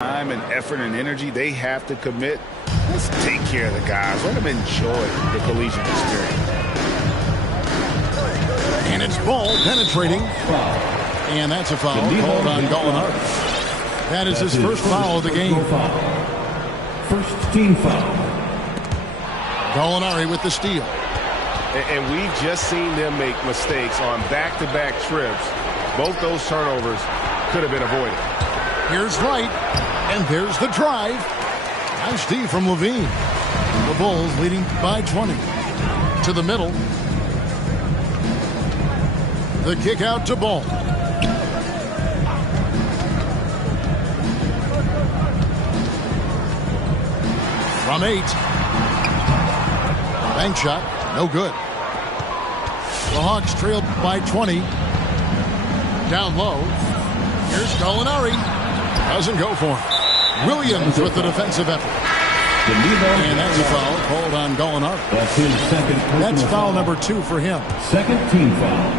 time and effort and energy they have to commit. Let's take care of the guys. Let them enjoy the collegiate experience. And it's Ball penetrating. And that's a foul called on Gallinari. That is his first foul of the game. First team foul. Gallinari with the steal. And we've just seen them make mistakes on back-to-back trips. Both those turnovers could have been avoided. Here's Wright, and there's the drive. Nice D from Levine. The Bulls leading by 20. To the middle. The kick out to Ball. From 8. Bank shot, no good. The Hawks trail by 20. Down low. Here's Gallinari. Doesn't go for him. Williams with the defensive effort. And that's a foul called on Gallinari. That's his second. That's foul number 2 for him. Second team foul.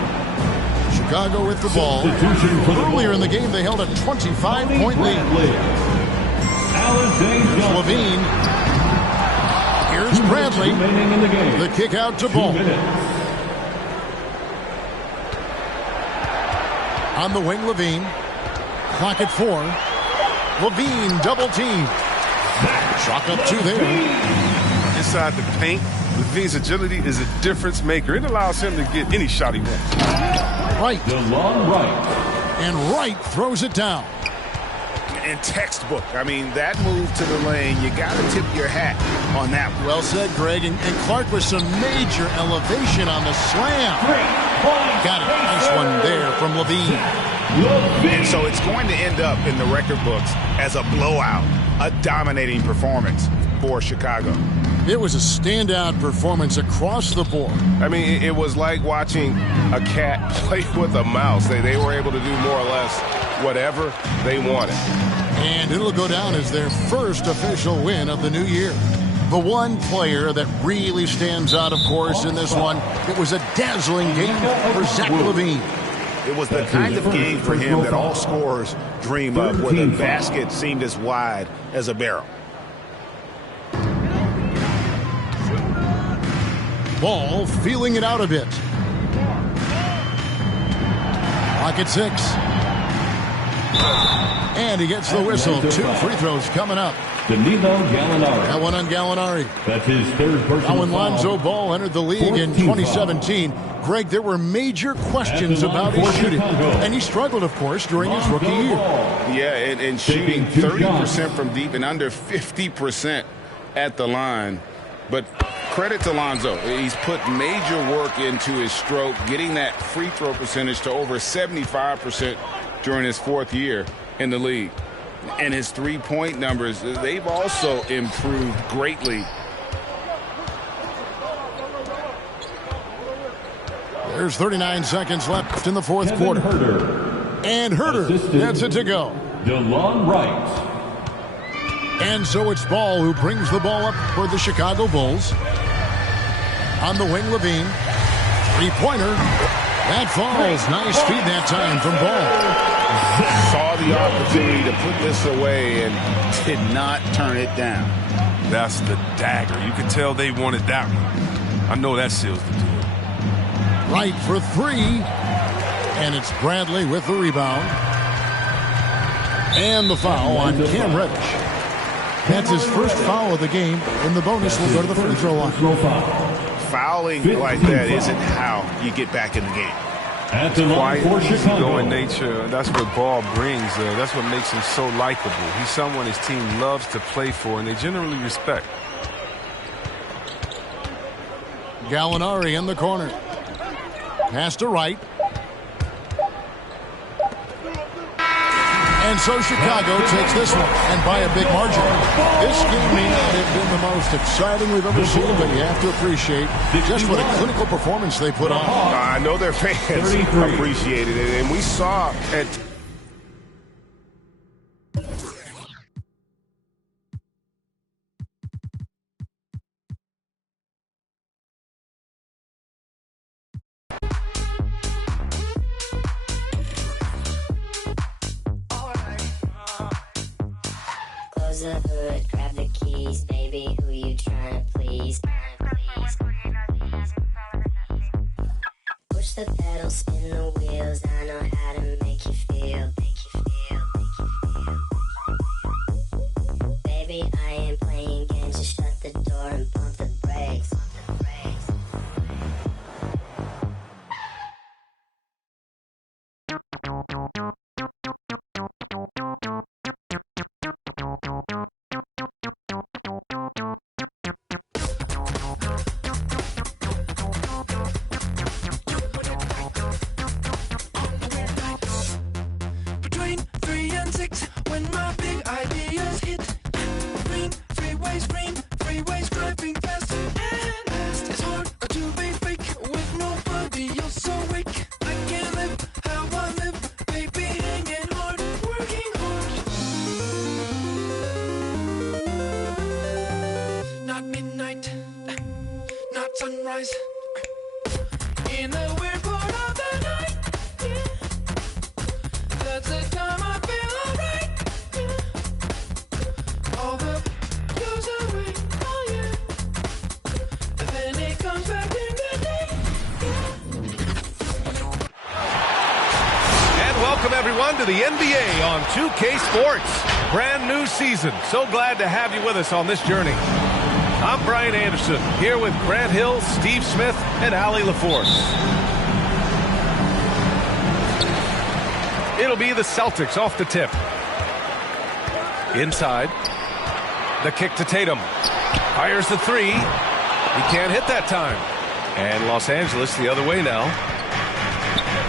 Chicago with the ball. Earlier in the game, they held a 25-point lead. Here's Levine. Here's Bradley. The kick out to Ball. On the wing, Levine. Clock at 4. Levine double team. Chalk up 2 there. Inside the paint, Levine's agility is a difference maker. It allows him to get any shot he wants. Wright. DeLon Wright. And Wright throws it down. And textbook. I mean, that move to the lane, you got to tip your hat on that one. Well said, Greg. And Clark with some major elevation on the slam. Got it. Nice one there from Levine. And so it's going to end up in the record books as a blowout, a dominating performance for Chicago. It was a standout performance across the board. I mean, it was like watching a cat play with a mouse. They were able to do more or less whatever they wanted. And it'll go down as their first official win of the new year. The one player that really stands out, of course, in this one, it was a dazzling game for Zach LaVine. It was the kind of game for him that all scorers dream of, where the basket seemed as wide as a barrel. Ball feeling it out a bit. Clock at 6. And he gets the whistle. 2 free throws coming up. Danilo Gallinari. That one on Gallinari. That's his third personal foul. Now, when Lonzo Ball entered the league in 2017, Greg, there were major questions about his shooting. And he struggled, of course, during his rookie year. Yeah, and shooting 30% from deep and under 50% at the line. But credit to Lonzo. He's put major work into his stroke, getting that free throw percentage to over 75% during his 4th year in the league. And his three-point numbers, they've also improved greatly. There's 39 seconds left in the 4th quarter. And Herter gets it to go. DeLon Wright. And so it's Ball who brings the ball up for the Chicago Bulls. On the wing, Levine. Three-pointer. That falls. Nice feed that time from Ball. Saw the opportunity to put this away and did not turn it down. That's the dagger. You can tell they wanted that one. I know that seals the deal. Right for 3. And it's Bradley with the rebound. And the foul on Cam Reddish. That's his first foul of the game, and the bonus will go to the free throw line. Fouling like that isn't how you get back in the game. At the line for Chicago. In nature, that's what Ball brings. That's what makes him so likable. He's someone his team loves to play for, and they generally respect. Gallinari in the corner. Pass to Wright. And so Chicago takes this one, and by a big margin. This game may not have been the most exciting we've ever seen, but you have to appreciate just what a clinical performance they put on. I know their fans appreciated it, and we saw at close the hood, grab the keys, baby, who you trying to please? Push the pedal, spin the wheels, I know how to make you feel. Baby, I ain't playing games, just shut the door and pump the brakes. Between 3 and 6, when my big ideas hit. Green freeways driving fast and fast. It's hard to be fake with nobody else awake. I can't live how I live, baby, hanging hard, working hard. Not midnight, not sunrise. In a weird part of the night, yeah. That's the time I feel alright, yeah. All the goes away, oh yeah. And then it comes back in the day, yeah. And welcome everyone to the NBA on 2K Sports. Brand new season. So glad to have you with us on this journey. I'm Brian Anderson, here with Grant Hill, Steve Smith, and Allie LaForce. It'll be the Celtics off the tip. Inside. The kick to Tatum. Fires the three. He can't hit that time. And Los Angeles the other way now.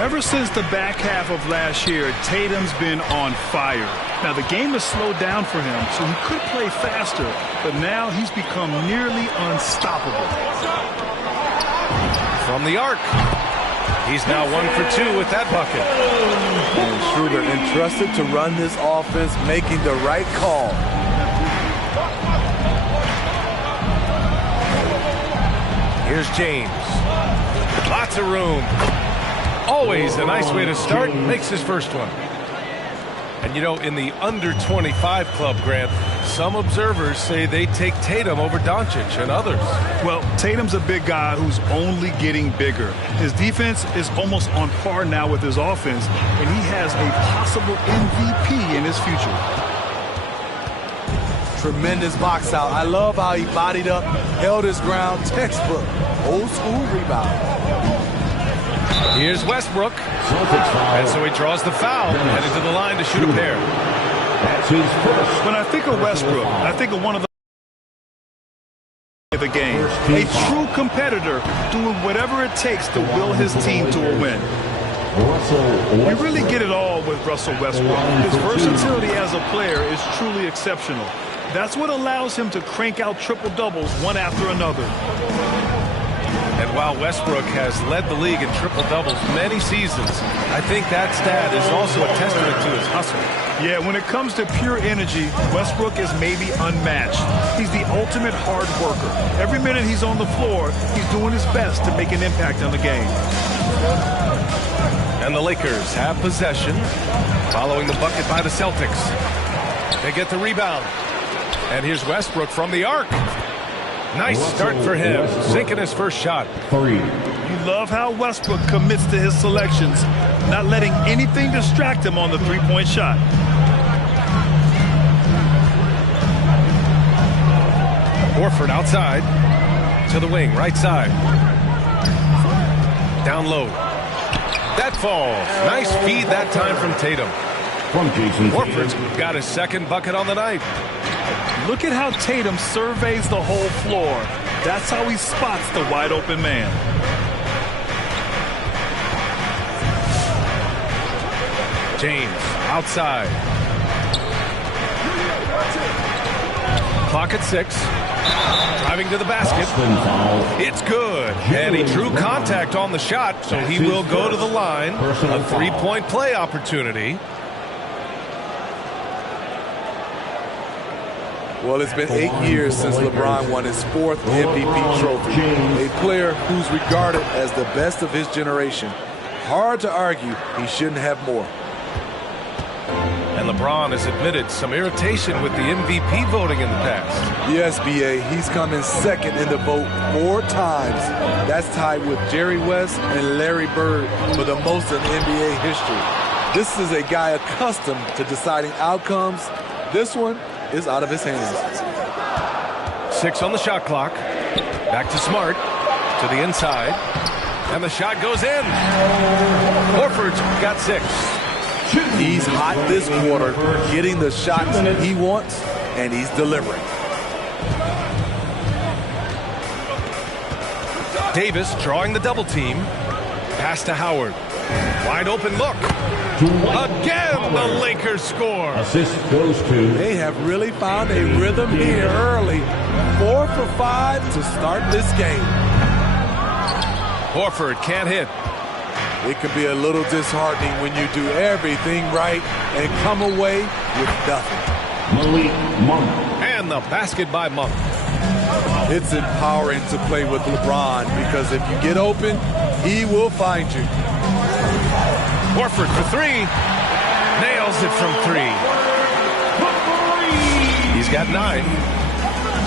Ever since the back half of last year, Tatum's been on fire. Now, the game has slowed down for him, so he could play faster, but now he's become nearly unstoppable. From the arc. He's now 1 for 2 with that bucket. And Schroeder entrusted to run this offense, making the right call. Here's James. Lots of room. Always a nice way to start. Makes his first one. And you know, in the under 25 club, Grant, some observers say they take Tatum over Doncic and others. Well, Tatum's a big guy who's only getting bigger. His defense is almost on par now with his offense, and he has a possible MVP in his future. Tremendous box out. I love how he bodied up, held his ground, textbook, old school rebound. Here's Westbrook. And so he draws the foul, headed to the line to shoot a pair. That's his first. When I think of Westbrook, I think of one of the game. A true competitor doing whatever it takes to will his team to a win. We really get it all with Russell Westbrook. His versatility as a player is truly exceptional. That's what allows him to crank out triple-doubles one after another. And while Westbrook has led the league in triple-doubles many seasons, I think that stat is also a testament to his hustle. Yeah, when it comes to pure energy, Westbrook is maybe unmatched. He's the ultimate hard worker. Every minute he's on the floor, he's doing his best to make an impact on the game. And the Lakers have possession, following the bucket by the Celtics. They get the rebound. And here's Westbrook from the arc. Nice start for him, sinking his first shot. 3. You love how Westbrook commits to his selections, not letting anything distract him on the three-point shot. Horford outside, to the wing, right side. Down low. That falls. Nice feed that time from Tatum. From Jason Horford's got his second bucket on the night. Look at how Tatum surveys the whole floor. That's how he spots the wide open man. James outside. Clock at 6. Driving to the basket. It's good. And he drew contact on the shot, so he will go to the line. A three-point play opportunity. Well, it's been 8 years since LeBron won his 4th MVP trophy. A player who's regarded as the best of his generation. Hard to argue he shouldn't have more. And LeBron has admitted some irritation with the MVP voting in the past. Yes, B.A. He's come in second in the vote 4 times. That's tied with Jerry West and Larry Bird for the most in NBA history. This is a guy accustomed to deciding outcomes. This one is out of his hands. 6 on the shot clock. Back to Smart. To the inside. And the shot goes in. Horford's got 6. He's hot this quarter, getting the shots he wants, and he's delivering. Davis drawing the double team. Pass to Howard. Wide open look. Again, the Lakers score. Assist goes to. They have really found a rhythm here early. 4 for 5 to start this game. Horford can't hit. It can be a little disheartening when you do everything right and come away with nothing. Malik Monk. And the basket by Monk. It's empowering to play with LeBron because if you get open, he will find you. Horford for 3. Nails it from 3. He's got 9.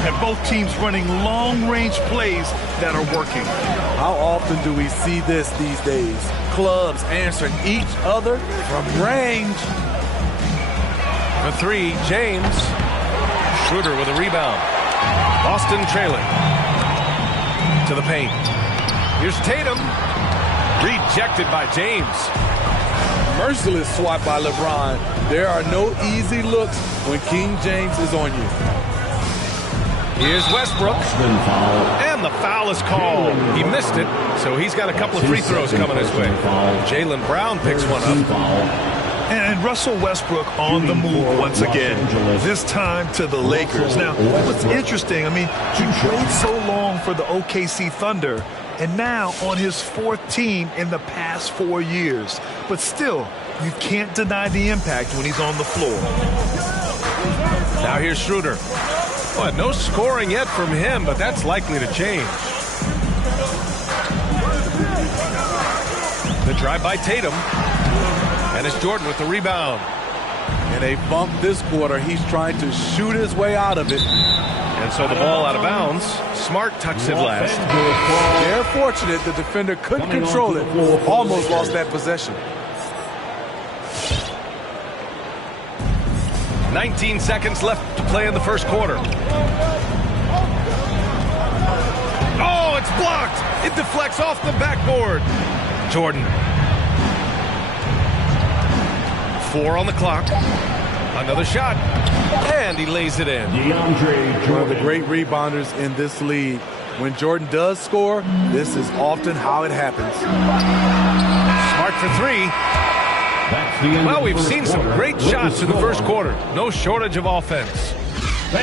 And both teams running long-range plays that are working. How often do we see this these days? Clubs answering each other from range. For 3, James. Schroeder with a rebound. Boston trailing. To the paint. Here's Tatum. Rejected by James. Merciless swat by LeBron. There are no easy looks when King James is on you. Here's Westbrook. And the foul is called. He missed it, so he's got a couple of free throws coming his way. Jaylen Brown picks one up. And Russell Westbrook on the move once again, this time to the Lakers. Now, what's interesting, I mean, he played so long for the OKC Thunder, and now on his 4th team in the past 4 years. But still, you can't deny the impact when he's on the floor. Now here's Schroeder. Well, no scoring yet from him, but that's likely to change. The drive by Tatum. And it's Jordan with the rebound. In a bump this quarter, he's trying to shoot his way out of it. And so the ball out of bounds. Smart touched it last. They're fortunate the defender couldn't control it. Almost lost that possession. 19 seconds left to play in the first quarter. Oh, it's blocked. It deflects off the backboard. Jordan. 4 on the clock. Another shot. And he lays it in. DeAndre One of the great rebounders in this league. When Jordan does score, this is often how it happens. Smart for 3. Well, we've seen some great shots in the first quarter. No shortage of offense.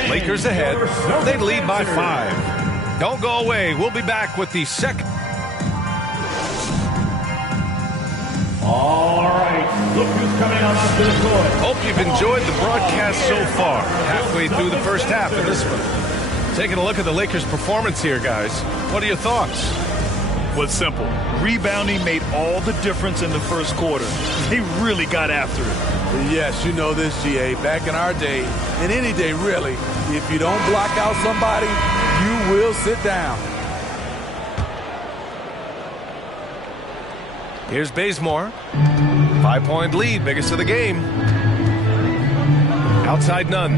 Lakers ahead. They lead by 5. Don't go away. We'll be back with the second. All right, look who's coming out to the court. Hope you've enjoyed the broadcast so far. Halfway through the first half in this one. Taking a look at the Lakers' performance here, guys. What are your thoughts? Was simple. Rebounding made all the difference in the first quarter. They really got after it. Yes, you know this, GA. Back in our day, and any day really, if you don't block out somebody, you will sit down. Here's Bazemore. 5-point lead, biggest of the game. Outside none.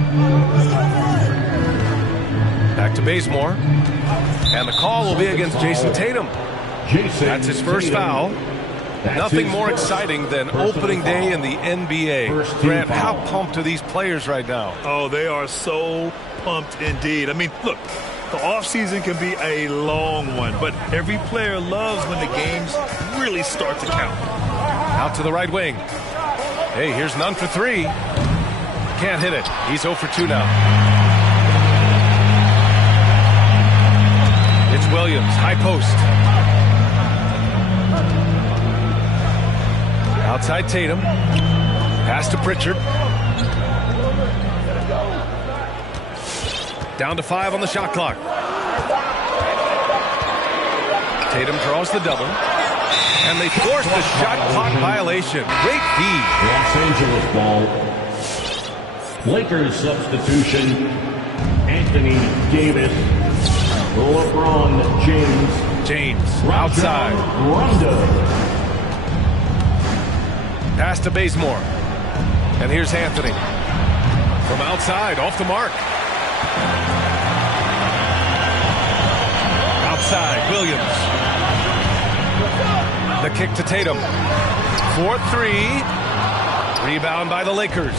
Back to Bazemore. And the call will be against Jason Tatum. That's his first foul. Nothing more exciting than opening day in the NBA. Grant, how pumped are these players right now? Oh, they are so pumped indeed. I mean, look, the offseason can be a long one, but every player loves when the games really start to count. Out to the right wing. Hey, here's none for 3. Can't hit it. He's 0 for 2 now. It's Williams, high post. Outside Tatum. Pass to Pritchard. Down to 5 on the shot clock. Tatum draws the double. And they force the shot clock violation. Great feed. Los Angeles ball. Lakers substitution, Anthony Davis, LeBron James. James outside. Rondo. Pass to Bazemore. And here's Anthony. From outside, off the mark. Outside, Williams. The kick to Tatum. 4-3. Rebound by the Lakers.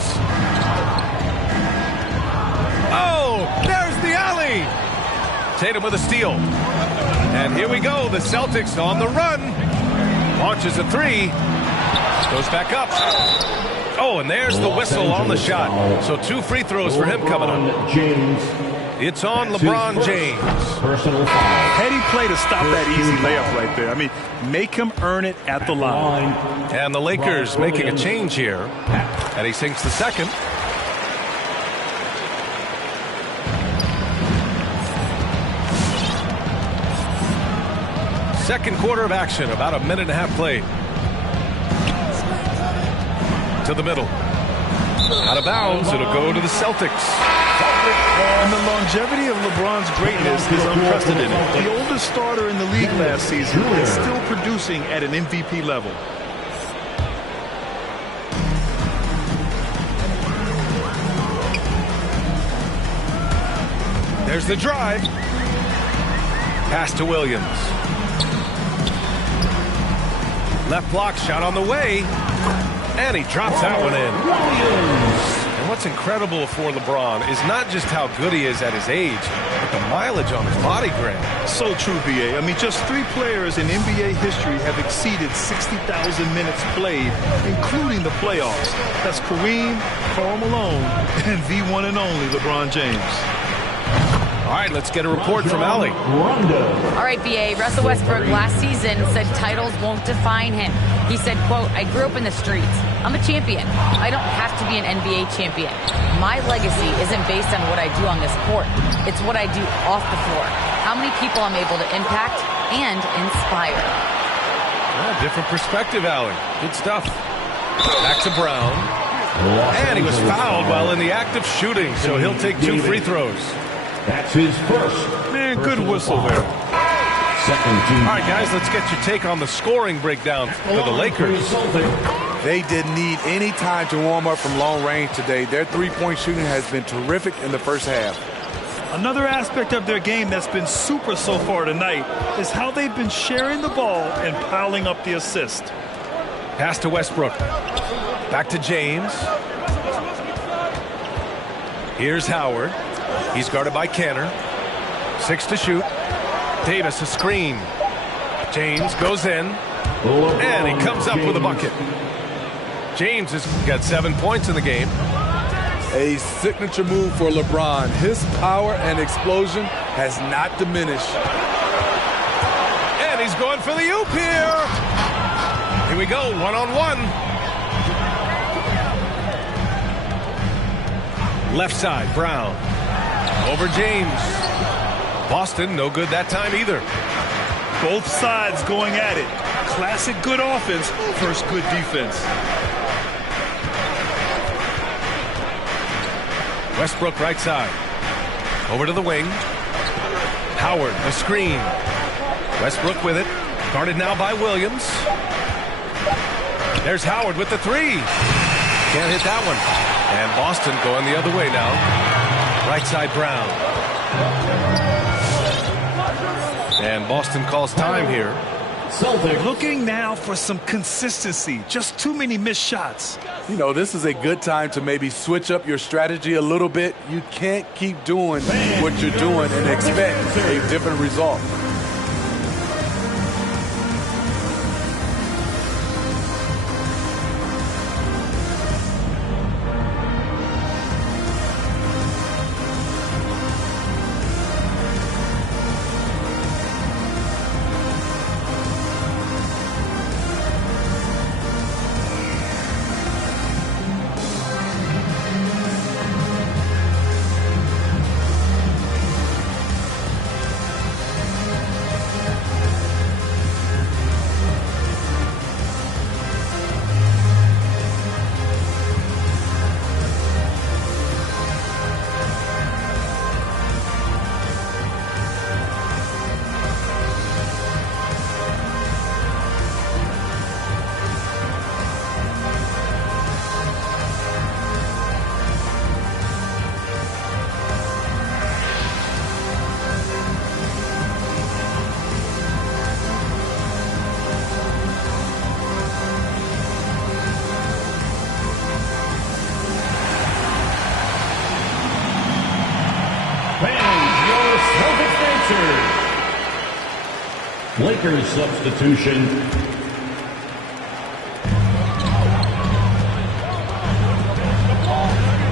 Oh, there's the alley. Tatum with a steal. And here we go. The Celtics on the run. Launches a three. Goes back up. Oh, and there's the whistle on the shot. So 2 free throws for him coming up. James. It's on LeBron James. Personal foul. Heady play to stop that easy layup right there. I mean, make him earn it at the line. And the Lakers making a change here. And he sinks the second. Second quarter of action, about a minute and a half played. To the middle. Out of bounds, it'll go to the Celtics. And the longevity of LeBron's greatness is unprecedented. The oldest starter in the league last season is still producing at an MVP level. There's the drive. Pass to Williams. Left block shot on the way. And he drops that one in. And what's incredible for LeBron is not just how good he is at his age, but the mileage on his body, Grant. So true, B.A. I mean, just 3 players in NBA history have exceeded 60,000 minutes played, including the playoffs. That's Kareem, Karl Malone, and the one and only LeBron James. All right, let's get a report from Allie. All right, B.A. Russell Westbrook last season said titles won't define him. He said, quote, "I grew up in the streets. I'm a champion. I don't have to be an NBA champion. My legacy isn't based on what I do on this court. It's what I do off the floor. How many people I'm able to impact and inspire." Yeah, different perspective, Allie. Good stuff. Back to Brown. And he was fouled while in the act of shooting, so he'll take 2 free throws. That's his first. Man, good whistle there. Second team. All right, guys, let's get your take on the scoring breakdown for the Lakers. They didn't need any time to warm up from long range today. Their three-point shooting has been terrific in the first half. Another aspect of their game that's been super so far tonight is how they've been sharing the ball and piling up the assist. Pass to Westbrook. Back to James. Here's Howard. He's guarded by Kanter. 6 to shoot. Davis a screen. James goes in. And he comes up with a bucket. James has got 7 points in the game. A signature move for LeBron. His power and explosion has not diminished. And he's going for the oop here. Here we go, one-on-one. Left side, Brown. Over James. Boston, no good that time either. Both sides going at it. Classic good offense versus good defense. Westbrook right side. Over to the wing. Howard, the screen. Westbrook with it. Guarded now by Williams. There's Howard with the 3. Can't hit that one. And Boston going the other way now. Right side, Brown. And Boston calls time here. Looking now for some consistency. Just too many missed shots. You know, this is a good time to maybe switch up your strategy a little bit. You can't keep doing what you're doing and expect a different result. Celtics dancers. Lakers substitution.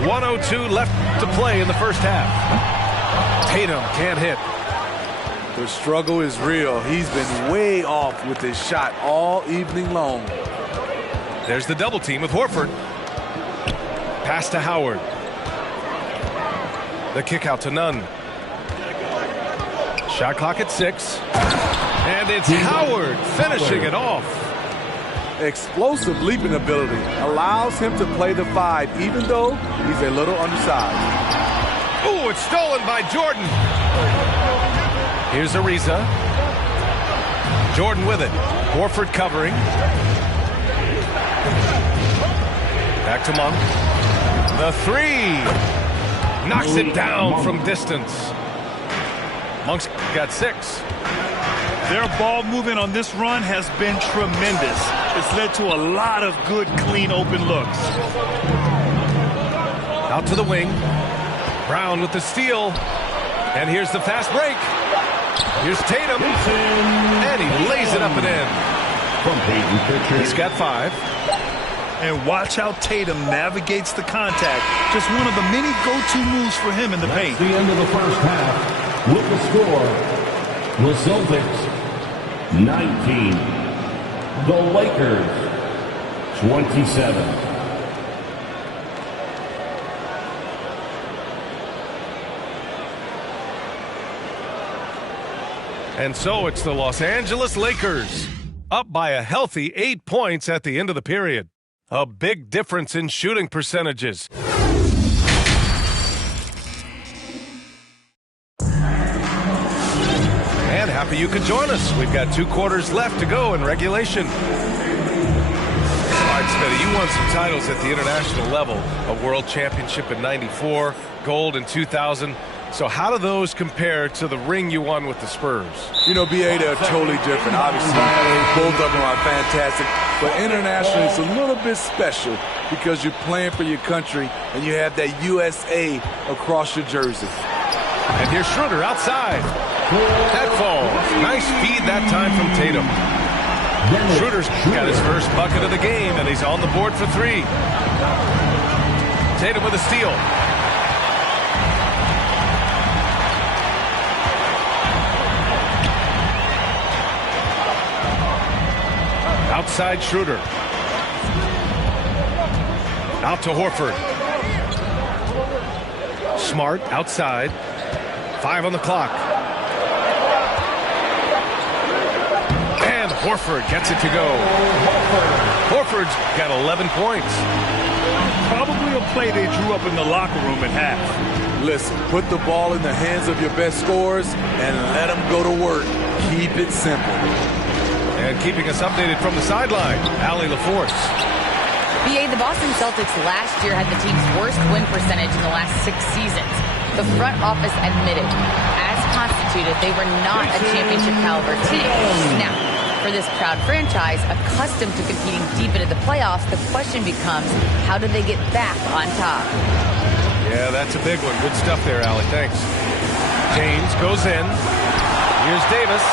.102 left to play in the first half. Tatum can't hit. The struggle is real. He's been way off with his shot all evening long. There's the double team with Horford. Pass to Howard. The kick out to Nunn. Shot clock at 6. And it's Howard finishing it off. Explosive leaping ability allows him to play the 5 even though he's a little undersized. Ooh, it's stolen by Jordan. Here's Ariza. Jordan with it. Horford covering. Back to Monk. The 3. Knocks it down from distance. Monk's got 6. Their ball movement on this run has been tremendous. It's led to a lot of good, clean, open looks. Out to the wing. Brown with the steal. And here's the fast break. Here's Tatum. And he lays it up and in. He's got 5. And watch how Tatum navigates the contact. Just one of the many go-to moves for him in the paint. That's the end of the first half. With the score, the Celtics 19. The Lakers 27. And so it's the Los Angeles Lakers, up by a healthy 8 points at the end of the period. A big difference in shooting percentages. And happy you could join us. We've got 2 quarters left to go in regulation. All right, Smitty, you won some titles at the international level. A world championship in '94, gold in 2000. So how do those compare to the ring you won with the Spurs? You know, BA, they're totally different. Obviously, both of them are fantastic. But internationally, it's a little bit special because you're playing for your country and you have that USA across your jersey. And here's Schroeder outside. That falls. Nice feed that time from Tatum. Schroeder's got his first bucket of the game, and he's on the board for 3. Tatum with a steal. Outside Schroeder. Out to Horford. Smart outside. 5 on the clock. And Horford gets it to go. Horford's got 11 points. Probably a play they drew up in the locker room at half. Listen, put the ball in the hands of your best scorers and let them go to work. Keep it simple. And keeping us updated from the sideline, Allie LaForce. BA, the Boston Celtics last year had the team's worst win percentage in the last 6 seasons. The front office admitted, as constituted, they were not a championship caliber team. Now, for this proud franchise, accustomed to competing deep into the playoffs, the question becomes, how do they get back on top? Yeah, that's a big one. Good stuff there, Allie. Thanks. James goes in. Here's Davis.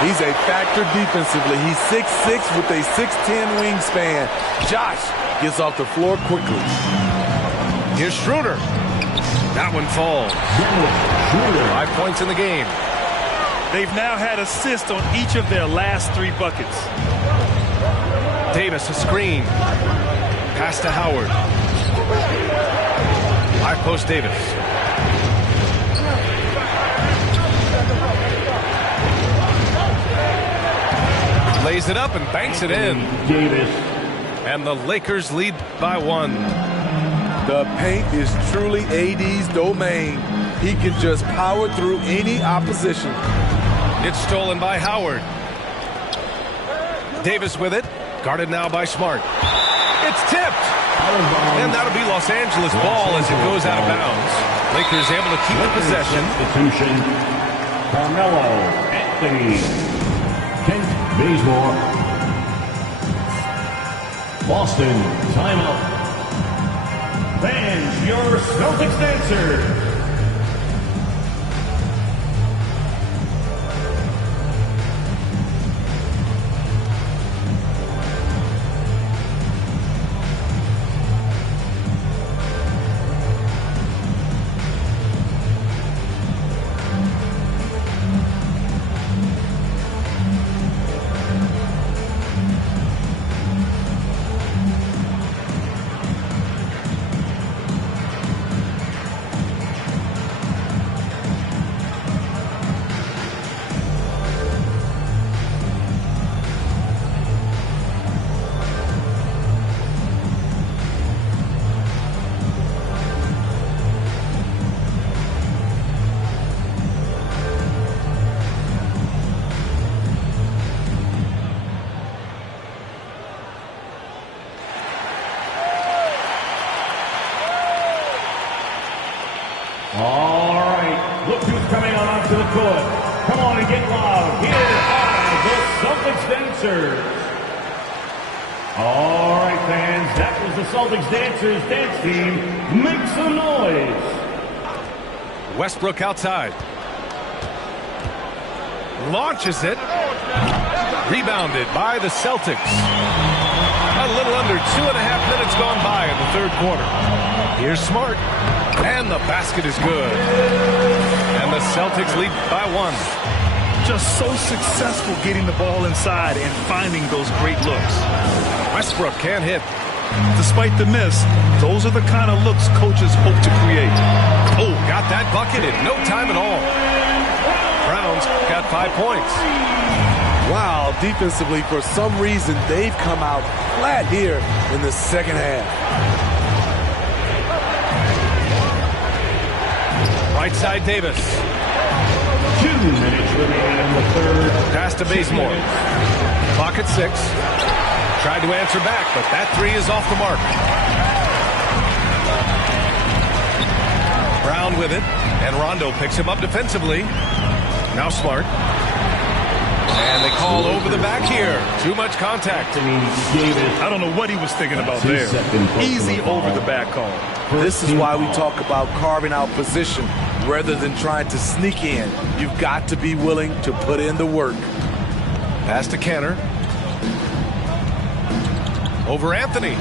He's a factor defensively. He's 6'6" with a 6'10" wingspan. Josh gets off the floor quickly. Here's Schroeder. That one falls. 5 points in the game. They've now had assists on each of their last 3 buckets. Davis, a screen. Pass to Howard. High post Davis. Lays it up and banks it in. Davis. And the Lakers lead by 1. The paint is truly AD's domain. He can just power through any opposition. It's stolen by Howard. Davis with it. Guarded now by Smart. It's tipped. And that'll be Los Angeles ball as it goes out of bounds. Lakers able to keep the possession. Substitution. Carmelo Anthony. Kent Bazemore. Boston timeout. Fans, your Celtics dancer. All right, look who's coming on onto the court. Come on and get loud. Here are the Celtics dancers. All right, fans, that was the Celtics dancers dance team. Make some noise. Westbrook outside. Launches it. Rebounded by the Celtics. A little under 2.5 minutes gone by in the third quarter. Here's Smart. And the basket is good. And the Celtics lead by 1. Just so successful getting the ball inside and finding those great looks. Westbrook can't hit. Despite the miss, those are the kind of looks coaches hope to create. Oh, got that bucket in no time at all. Browns got 5 points. Wow, defensively, for some reason, they've come out flat here in the second half. Right side, Davis. 2 minutes remaining in the third. Pass to Bazemore. Clock at 6. Tried to answer back, but that 3 is off the mark. Brown with it, and Rondo picks him up defensively. Now Smart. And they call over the back here. Too much contact. I don't know what he was thinking about there. Easy over the back call. This is why we talk about carving out position rather than trying to sneak in. You've got to be willing to put in the work. Pass to Kanter. Over Anthony.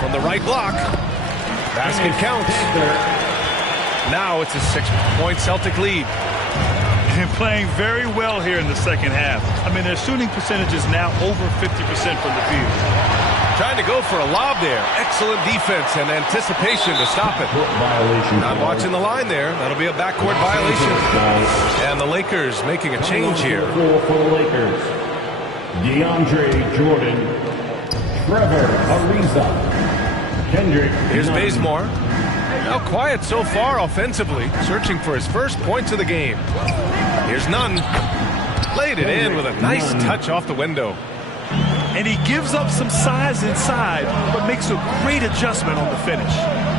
From the right block. Basket counts. Now it's a 6-point Celtic lead. And playing very well here in the second half. I mean, their shooting percentage is now over 50% from the field. Trying to go for a lob there. Excellent defense and anticipation to stop it. Not watching the line there. That'll be a backcourt violation. And the Lakers making a change here. For the Lakers, DeAndre Jordan, Trevor Ariza, Kendrick. Here's Bazemore. Now quiet so far offensively, searching for his first points of the game. Here's Nunn. Laid it in with a nice touch off the window. And he gives up some size inside, but makes a great adjustment on the finish.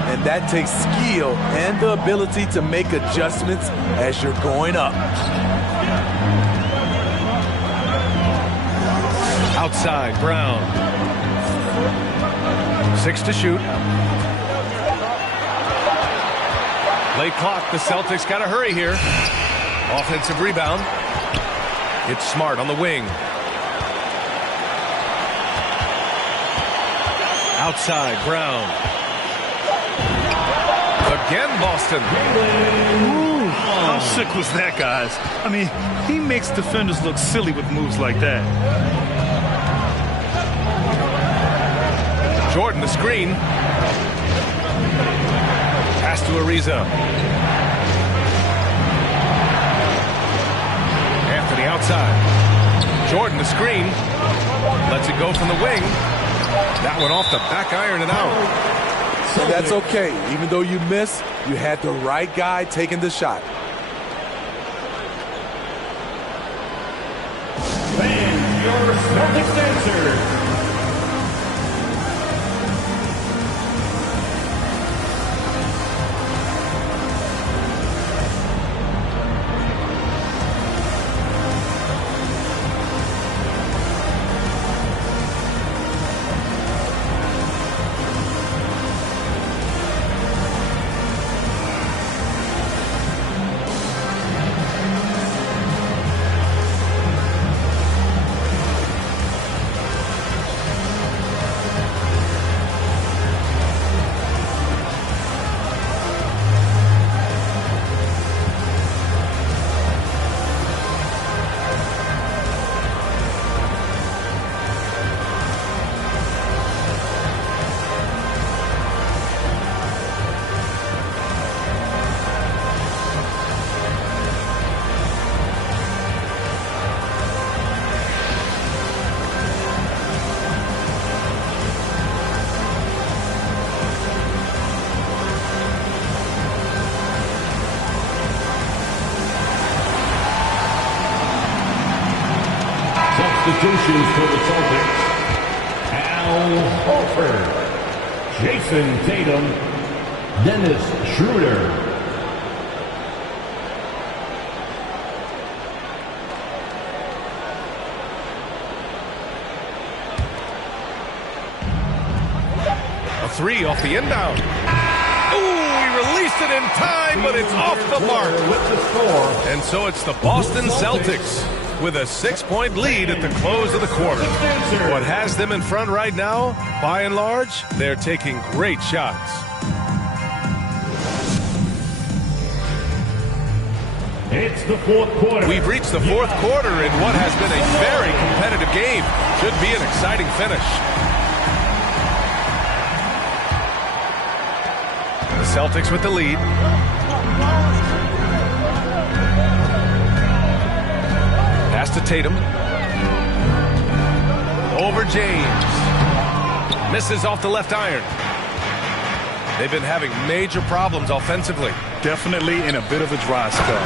And that takes skill and the ability to make adjustments as you're going up. Outside, Brown. 6 to shoot. Late clock, the Celtics got to hurry here. Offensive rebound. It's Smart on the wing. Outside, Brown. Again, Boston. Ooh, how sick was that, guys? I mean, he makes defenders look silly with moves like that. Jordan, the screen. Pass to Ariza. Anthony outside. Jordan, the screen. Lets it go from the wing. That one off the back iron and out. And that's okay. Even though you miss, you had the right guy taking the shot. And your Celtics dancers. Substitutions for the Celtics. Al Horford, Jason Tatum, Dennis Schroeder, three off the inbound. Ooh, he released it in time, but it's off the mark. And so it's the Boston Celtics with a 6-point lead at the close of the quarter. What has them in front right now, by and large, they're taking great shots. It's the fourth quarter. We've reached the fourth quarter in what has been a very competitive game. Should be an exciting finish. The Celtics with the lead. Pass to Tatum. Over James. Misses off the left iron. They've been having major problems offensively. Definitely in a bit of a dry spell.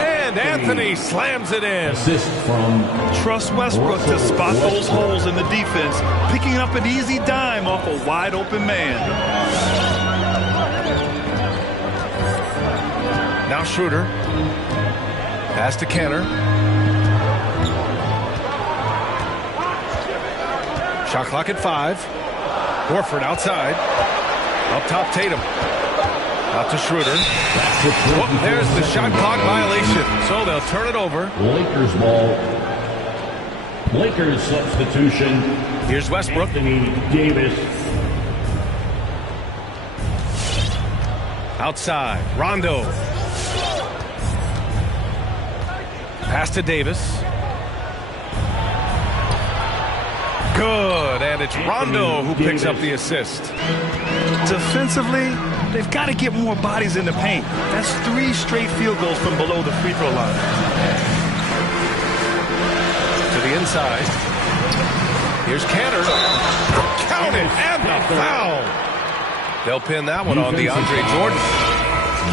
And Anthony slams it in. Assist from Trust Westbrook to spot those holes in the defense, picking up an easy dime off a wide open man. Now Schroeder. Pass to Kanter. Shot clock at 5. Horford outside. Up top, Tatum. Out to Schroeder. Oh, there's the shot clock violation. So they'll turn it over. Lakers ball. Lakers substitution. Here's Westbrook. Anthony Davis. Outside. Rondo. Pass to Davis. Good. And it's Rondo who picks up the assist. Defensively, they've got to get more bodies in the paint. That's 3 straight field goals from below the free throw line. To the inside. Here's Kanter. Count it, and the foul. They'll pin that one on DeAndre Jordan.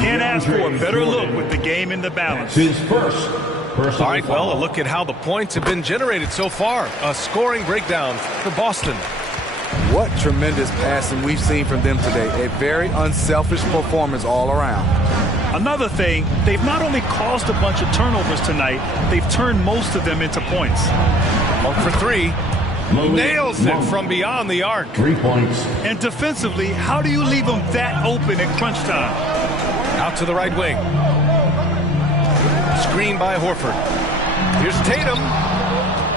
Can't ask for a better look with the game in the balance. His first. All right, well, a look at how the points have been generated so far. A scoring breakdown for Boston. What tremendous passing we've seen from them today. A very unselfish performance all around. Another thing, they've not only caused a bunch of turnovers tonight, they've turned most of them into points. Monk for 3. Nails it from beyond the arc. 3 points. And defensively, how do you leave them that open at crunch time? Out to the right wing. Screen by Horford. Here's Tatum.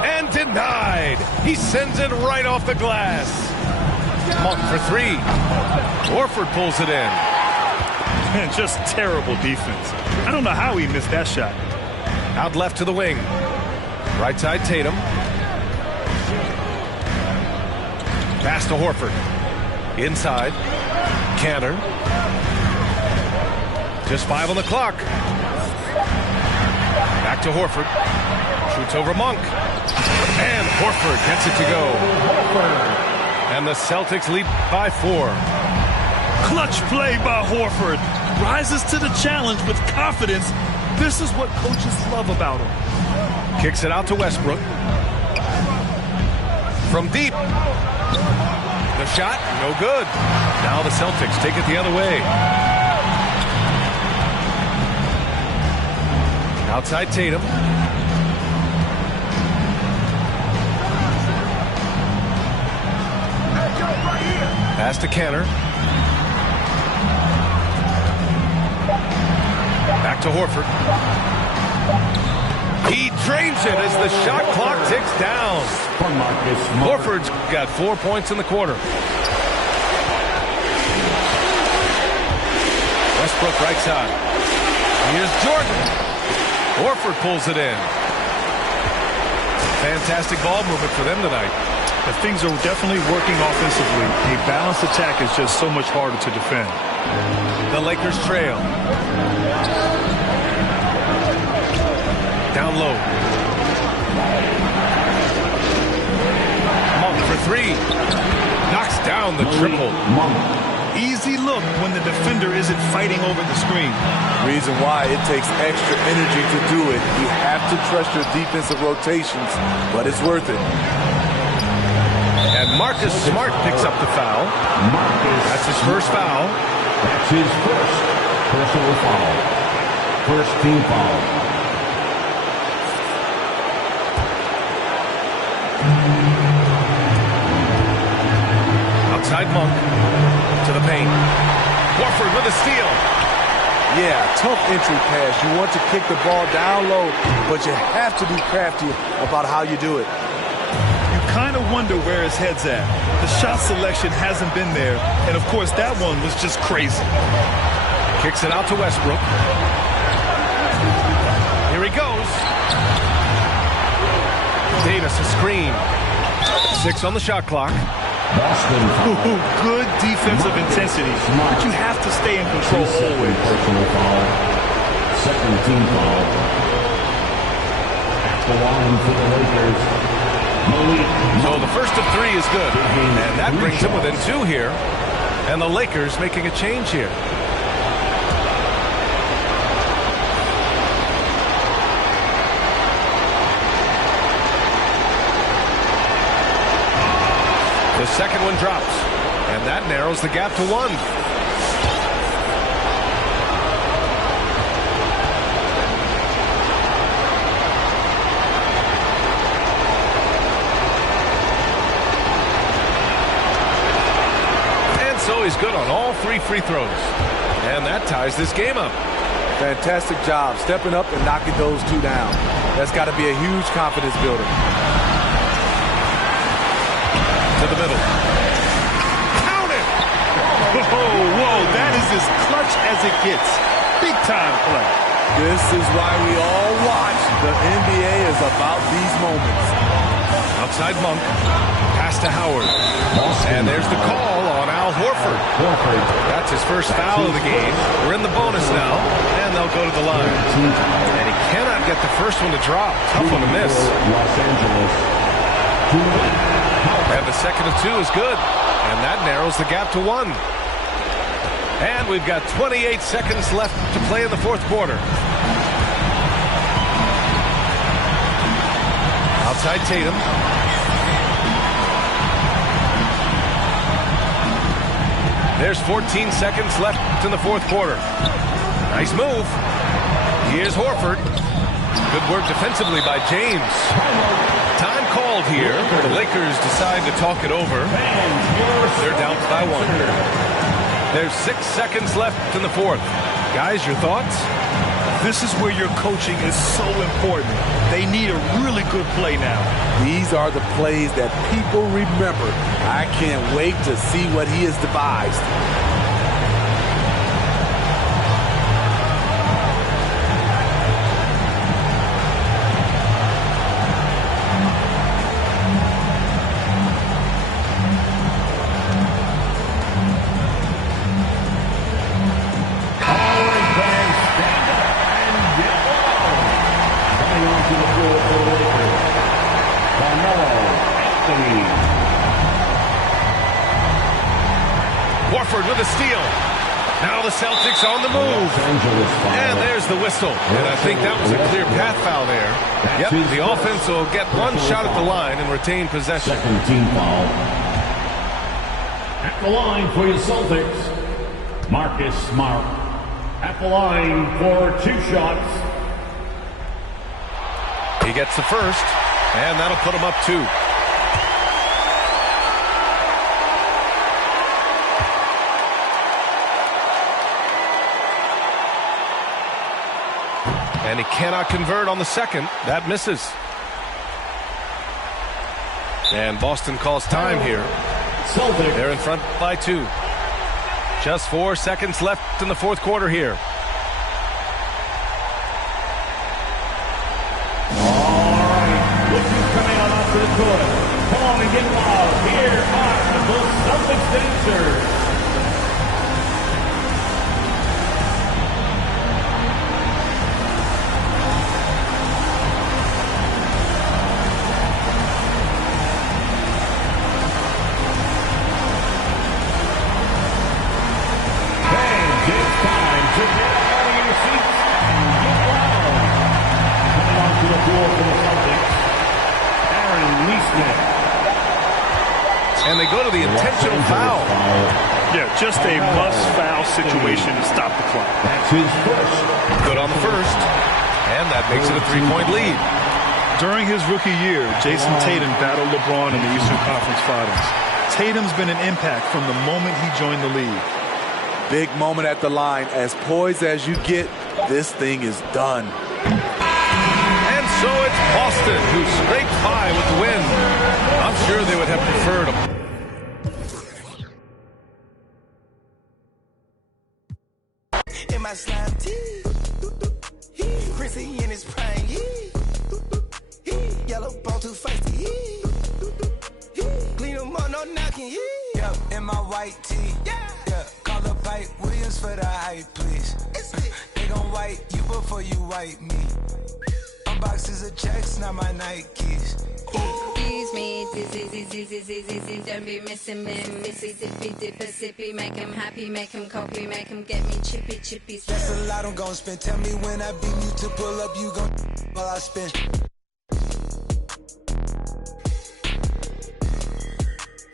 And denied. He sends it right off the glass. Monk for 3. Horford pulls it in. And just terrible defense. I don't know how he missed that shot. Out left to the wing. Right side Tatum. Pass to Horford. Inside. Kanter. Just 5 on the clock. Back to Horford. Shoots over Monk. And Horford gets it to go. And the Celtics lead by 4. Clutch play by Horford. Rises to the challenge with confidence. This is what coaches love about him. Kicks it out to Westbrook. From deep. The shot, no good. Now the Celtics take it the other way. Outside Tatum. Pass to Kanter. Back to Horford. He drains it as the shot clock ticks down. Horford's got 4 points in the quarter. Westbrook right side. Here's Jordan. Horford pulls it in. Fantastic ball movement for them tonight. But things are definitely working offensively. A balanced attack is just so much harder to defend. The Lakers trail. Down low. Monk for 3. Knocks down the triple. Easy look when the defender isn't fighting over the screen. Reason why it takes extra energy to do it. You have to trust your defensive rotations, but it's worth it. And Marcus Smart picks up the foul. That's his first foul. That's his first personal foul. First team foul. Outside Monk to the paint. Horford with a steal. Yeah, tough entry pass. You want to kick the ball down low, but you have to be crafty about how you do it. You kind of wonder where his head's at. The shot selection hasn't been there, and of course that one was just crazy. Kicks it out to Westbrook. Here he goes. Davis a screen. 6 on the shot clock. Good defensive intensity, but you have to stay in control always. Personal foul. Second team foul. At the line for the Lakers. So the first of 3 is good, and that brings him within 2 here. And the Lakers making a change here. The second one drops, and that narrows the gap to 1. And so he's good on all 3 free throws. And that ties this game up. Fantastic job stepping up and knocking those 2 down. That's got to be a huge confidence builder. To the middle. Count it! Whoa, that is as clutch as it gets. Big time play. This is why we all watch. The NBA is about these moments. Outside Monk. Pass to Howard. And there's the call on Al Horford. That's his first foul of the game. We're in the bonus now, and they'll go to the line. And he cannot get the first one to drop. Tough one to miss. Los Angeles. And the second of 2 is good. And that narrows the gap to 1. And we've got 28 seconds left to play in the fourth quarter. Outside Tatum. There's 14 seconds left in the fourth quarter. Nice move. Here's Horford. Good work defensively by James. Time called here. The Lakers decide to talk it over. They're down by 1. There's 6 seconds left in the fourth. Guys, your thoughts? This is where your coaching is so important. They need a really good play now. These are the plays that people remember. I can't wait to see what he has devised. Horford with a steal. Now the Celtics on the move. And there's the whistle. And I think that was a clear path foul there. Yep, the offense will get 1 shot at the line and retain possession. Second team foul. At the line for your Celtics, Marcus Smart. At the line for 2 shots. He gets the first, and that'll put him up 2. And he cannot convert on the second. That misses. And Boston calls time here. They're in front by 2. Just 4 seconds left in the fourth quarter here. All right, look who's coming on up to the court. Come on and get loud. Here are the Celtics dancers. And they go to the intentional foul. Yeah, just a must-foul situation to stop the clock. That's his first. Good on the first. And that makes it a 3-point lead. During his rookie year, Jason Tatum battled LeBron in the Eastern Conference Finals. Tatum's been an impact from the moment he joined the league. Big moment at the line. As poised as you get, this thing is done. And so it's Boston who scraped by with the win. I'm sure they would have preferred a In my slime tee, Chrissy in his prime, yellow bone too feisty, clean them up, no knocking, yeah, in my white tee, yeah, call up Pipe Williams for the hype, please. They gon' wipe you before you wipe me. Unboxes of checks, not my Nikes. Excuse me, don't be missing me. Mississippi, Mississippi, make him happy, make him copy, make him get me chippy. That's a lot I'm gon' spend. Tell me when I beam you to pull up, you gon' while I spend.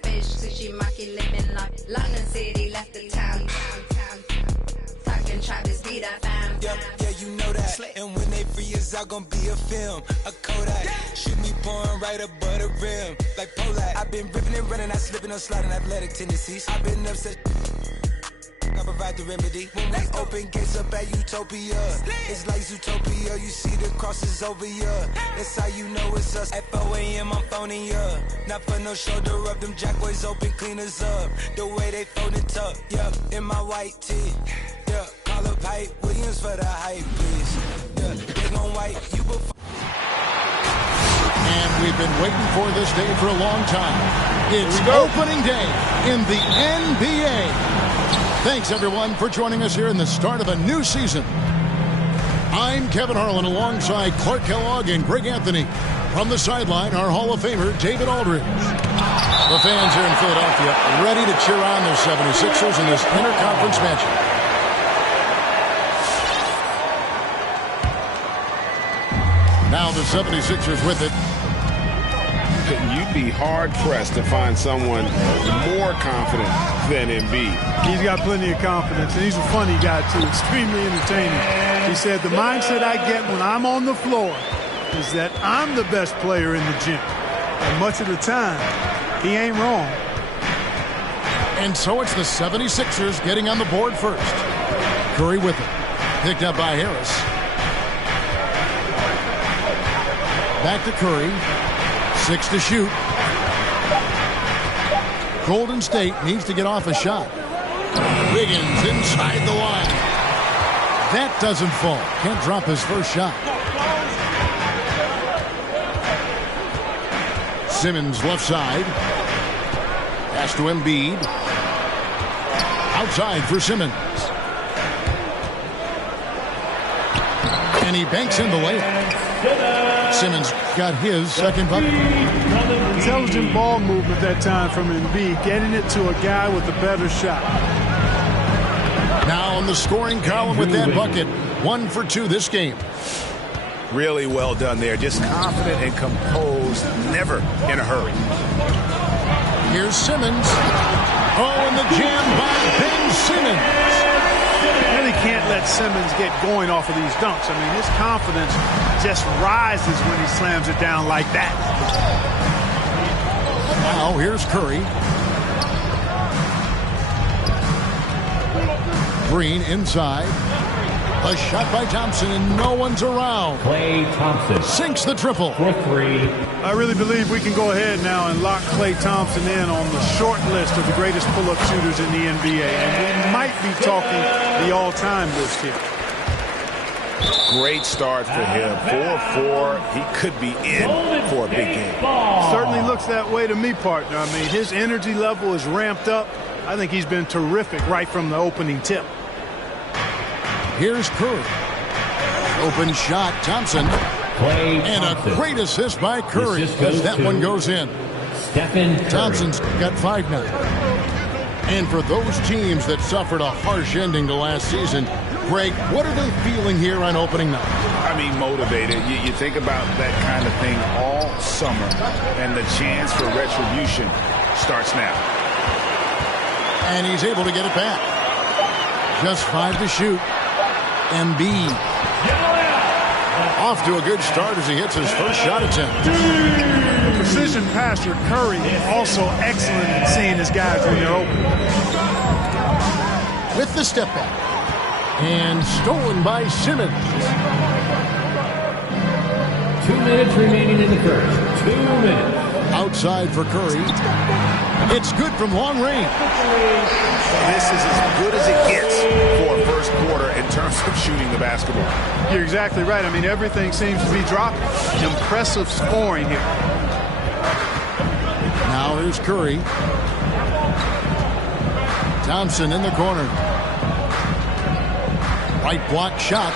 Fish, sushi, maki, living like London City, left the town. Talking Travis beat I found. Yeah, you know that. And when they free us out, gon' be a film, a Kodak. Shoot me pouring right above the rim, like Polak. I've been ripping and running, I slipping on sliding athletic tendencies. I've been upset. I provide the remedy. When we open gates up at Utopia, it's like Zootopia. You see the crosses over ya. That's how you know it's us. At 4 a.m. I'm phoning ya. Not for no shoulder rub. Them jackboys open cleaners up. The way they fold it up. Yup, in my white tee. Yeah, call up Hype Williams for the hype, please. Yeah, they gon' wipe you before. And we've been waiting for this day for a long time. It's opening day in the NBA. Thanks, everyone, for joining us here in the start of a new season. I'm Kevin Harlan alongside Clark Kellogg and Greg Anthony. From the sideline, our Hall of Famer, David Aldridge. The fans here in Philadelphia ready to cheer on their 76ers in this interconference matchup. Now the 76ers with it. You'd be hard-pressed to find someone more confident than Embiid. He's got plenty of confidence, and he's a funny guy, too. Extremely entertaining. He said, the mindset I get when I'm on the floor is that I'm the best player in the gym. And much of the time, he ain't wrong. And so it's the 76ers getting on the board first. Curry with it. Picked up by Harris. Back to Curry. 6 to shoot. Golden State needs to get off a shot. Wiggins inside the line. That doesn't fall. Can't drop his first shot. Simmons left side. Pass to Embiid. Outside for Simmons. And he banks in the layup. Simmons got his second bucket. Intelligent ball movement that time from Embiid, getting it to a guy with a better shot. Now on the scoring column with that bucket, 1 for 2 this game. Really well done there. Just confident and composed, never in a hurry. Here's Simmons. Oh, and the jam by Ben Simmons. You really can't let Simmons get going off of these dunks. I mean, his confidence just rises when he slams it down like that. Now here's Curry. Green inside. A shot by Thompson, and no one's around. Klay Thompson sinks the triple. For 3. I really believe we can go ahead now and lock Klay Thompson in on the short list of the greatest pull-up shooters in the NBA. And we might be talking the all-time list here. Great start for him. 4-4. He could be in for a big game. Certainly looks that way to me, partner. I mean, his energy level is ramped up. I think he's been terrific right from the opening tip. Here's Curry. Open shot, Thompson. And a great assist by Curry as that one goes in. Stephen Curry. Thompson's got 5 now. And for those teams that suffered a harsh ending to last season, Greg, what are they feeling here on opening night? I mean, motivated. You think about that kind of thing all summer, and the chance for retribution starts now. And he's able to get it back. Just 5 to shoot. Embiid. Off to a good start as he hits his first shot attempt. The precision passer, Curry, also excellent at seeing his guys when they're open. With the step back. And stolen by Simmons. 2 minutes remaining in the first. 2 minutes. Outside for Curry. It's good from long range. This is as good as it gets for a first quarter in terms of shooting the basketball. You're exactly right. I mean, everything seems to be dropping. Impressive scoring here. Now here's Curry. Thompson in the corner. Right block shot.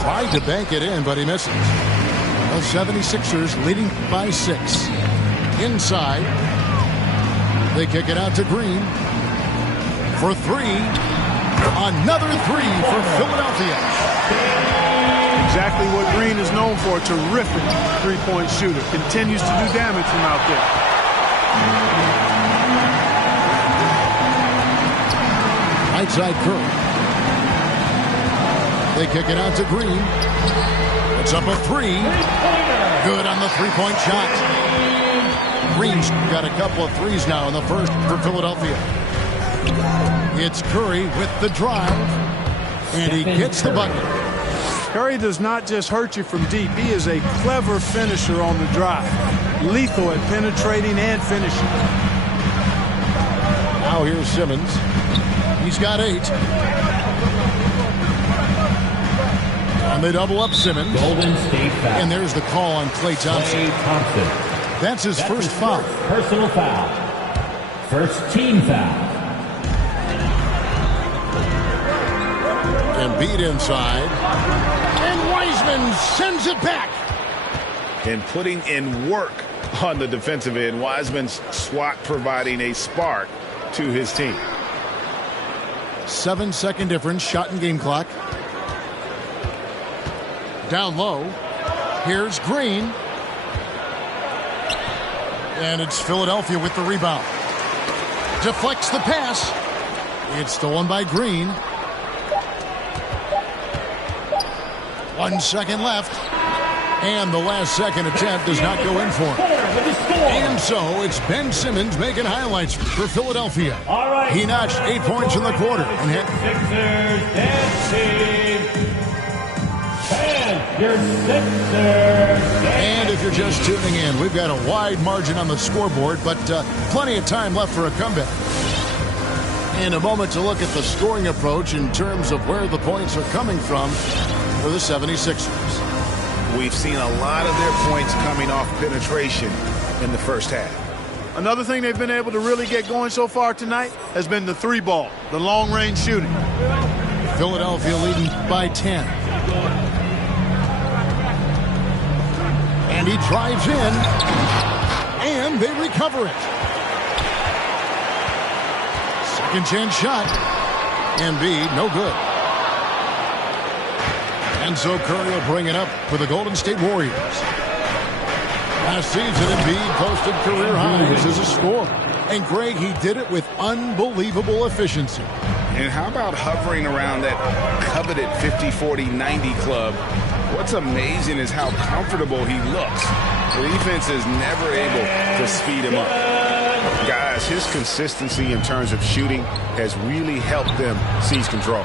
Tried to bank it in, but he misses. The 76ers leading by 6. Inside. They kick it out to Green. For 3. Another 3 for Philadelphia. Exactly what Green is known for. Terrific three-point shooter. Continues to do damage from out there. Right side Curry. They kick it out to Green. It's up a 3. Good on the three-point shot. Green's got a couple of threes now in the first for Philadelphia. It's Curry with the drive. And he gets the bucket. Curry does not just hurt you from deep. He is a clever finisher on the drive. Lethal at penetrating and finishing. Now here's Simmons. He's got 8. And they double up Simmons. Golden State foul. And there's the call on Klay Thompson. Klay Thompson. That's his first foul. Personal foul. First team foul. Embiid inside. And Wiseman sends it back. And putting in work on the defensive end. Wiseman's swat providing a spark to his team. 7-second difference. Shot and game clock. Down low. Here's Green. And it's Philadelphia with the rebound. Deflects the pass. It's stolen by Green. 1 second left. And the last second attempt does not go in for him. And so it's Ben Simmons making highlights for Philadelphia. All right. He notched 8 points in the quarter. And hit. Sixers dancing. And your Sixers. And if you're just tuning in, we've got a wide margin on the scoreboard, but plenty of time left for a comeback. In a moment to look at the scoring approach in terms of where the points are coming from for the 76ers. We've seen a lot of their points coming off penetration in the first half. Another thing they've been able to really get going so far tonight has been the 3-ball, the long-range shooting. Philadelphia leading by 10. And he drives in, and they recover it. Second chance shot. Embiid, no good. And so Curry will bring it up for the Golden State Warriors. Last season, Embiid posted career highs as a scorer. And Greg, he did it with unbelievable efficiency. And how about hovering around that coveted 50-40-90 club? What's amazing is how comfortable he looks. The defense is never able to speed him up. Guys, his consistency in terms of shooting has really helped them seize control.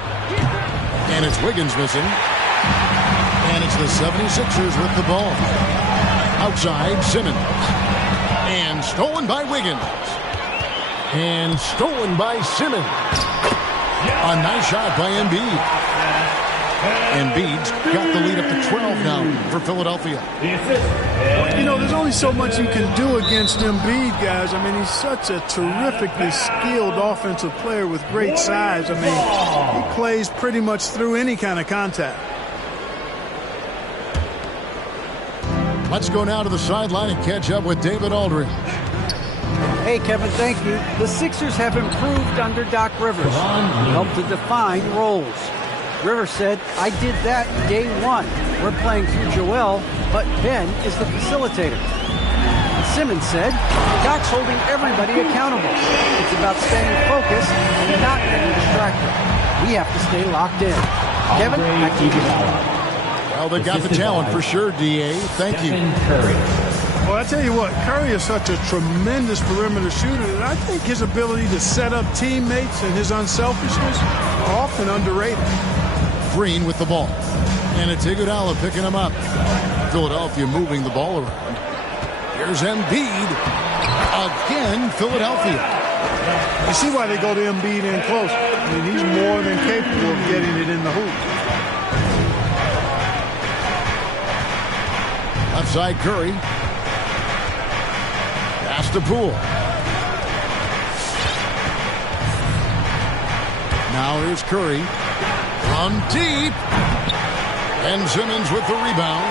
And it's Wiggins missing. And it's the 76ers with the ball. Outside, Simmons. And stolen by Wiggins. And stolen by Simmons. A nice shot by Embiid. Embiid's got the lead up to 12 now for Philadelphia. You know, there's only so much you can do against Embiid, guys. I mean, he's such a terrifically skilled offensive player with great size. I mean, he plays pretty much through any kind of contact. Let's go now to the sideline and catch up with David Aldridge. Hey, Kevin, thank you. The Sixers have improved under Doc Rivers. He helped to define roles. Rivers said, I did that day one. We're playing through Joel, but Ben is the facilitator. Simmons said, Doc's holding everybody accountable. It's about staying focused and not getting distracted. We have to stay locked in. Kevin, back to you. Well, they've got the talent for sure, D.A. Thank you. Well, I tell you what, Curry is such a tremendous perimeter shooter that I think his ability to set up teammates and his unselfishness are often underrated. Green with the ball. And it's Iguodala picking him up. Philadelphia moving the ball around. Here's Embiid. Again, Philadelphia. You see why they go to Embiid in close. I mean, he's more than capable of getting it in the hoop. Left side Curry. Pass to Poole. Now here's Curry. From deep. And Simmons with the rebound.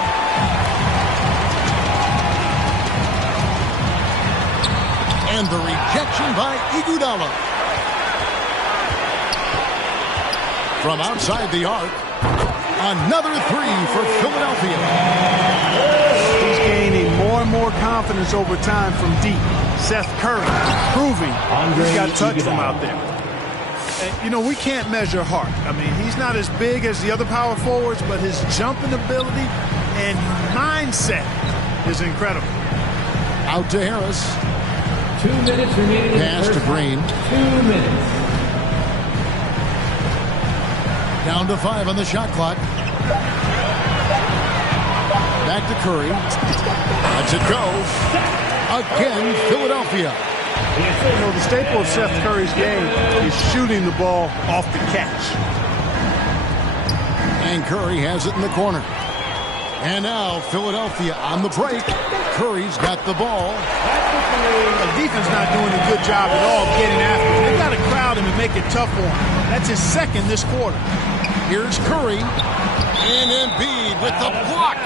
And the rejection by Iguodala. From outside the arc. Another three for Philadelphia. He's gaining more and more confidence over time from deep. Seth Curry proving he's got touch from out there. And, you know, we can't measure heart. I mean, he's not as big as the other power forwards, but his jumping ability and mindset is incredible. Out to Harris. 2 minutes remaining. Pass to Green. 2 minutes. Down to 5 on the shot clock. Back to Curry. Lets it go. Again, Philadelphia. You know, the staple of Seth Curry's game is shooting the ball off the catch. And Curry has it in the corner. And now Philadelphia on the break. Curry's got the ball. The defense not doing a good job at all of getting after him. They got to crowd him and make it tough for him. That's his second this quarter. Here's Curry. And Embiid with the block.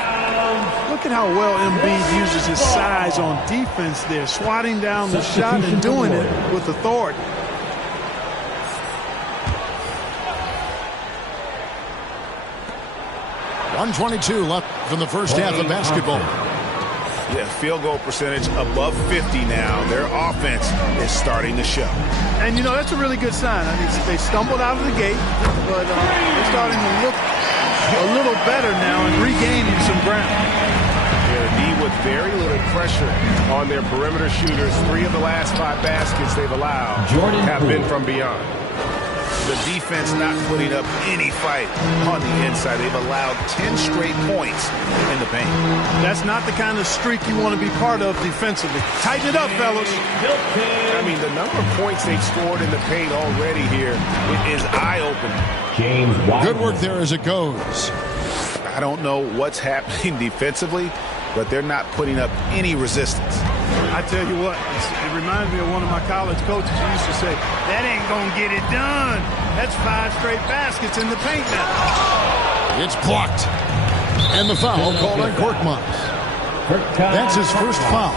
Look at how well Embiid uses his size on defense there, swatting down the shot and doing it with authority. .122 left from the first half of basketball. Yeah, field goal percentage above 50 now. Their offense is starting to show. And, you know, that's a really good sign. I mean, they stumbled out of the gate, but they're starting to look a little better now and regaining some ground. Yeah, with very little pressure on their perimeter shooters. 3 of the last 5 baskets they've allowed have been from beyond. The defense not putting up any fight on the inside. They've allowed 10 straight points in the paint. That's not the kind of streak you want to be part of defensively. Tighten it up, fellas. I mean, the number of points they've scored in the paint already here is eye-opening. James Wiseman. Good work there as it goes. I don't know what's happening defensively, but they're not putting up any resistance. I tell you what, it reminds me of one of my college coaches who used to say, that ain't gonna get it done. That's 5 straight baskets in the paint now. It's blocked. And the foul called on Korkmaz. That's his first foul.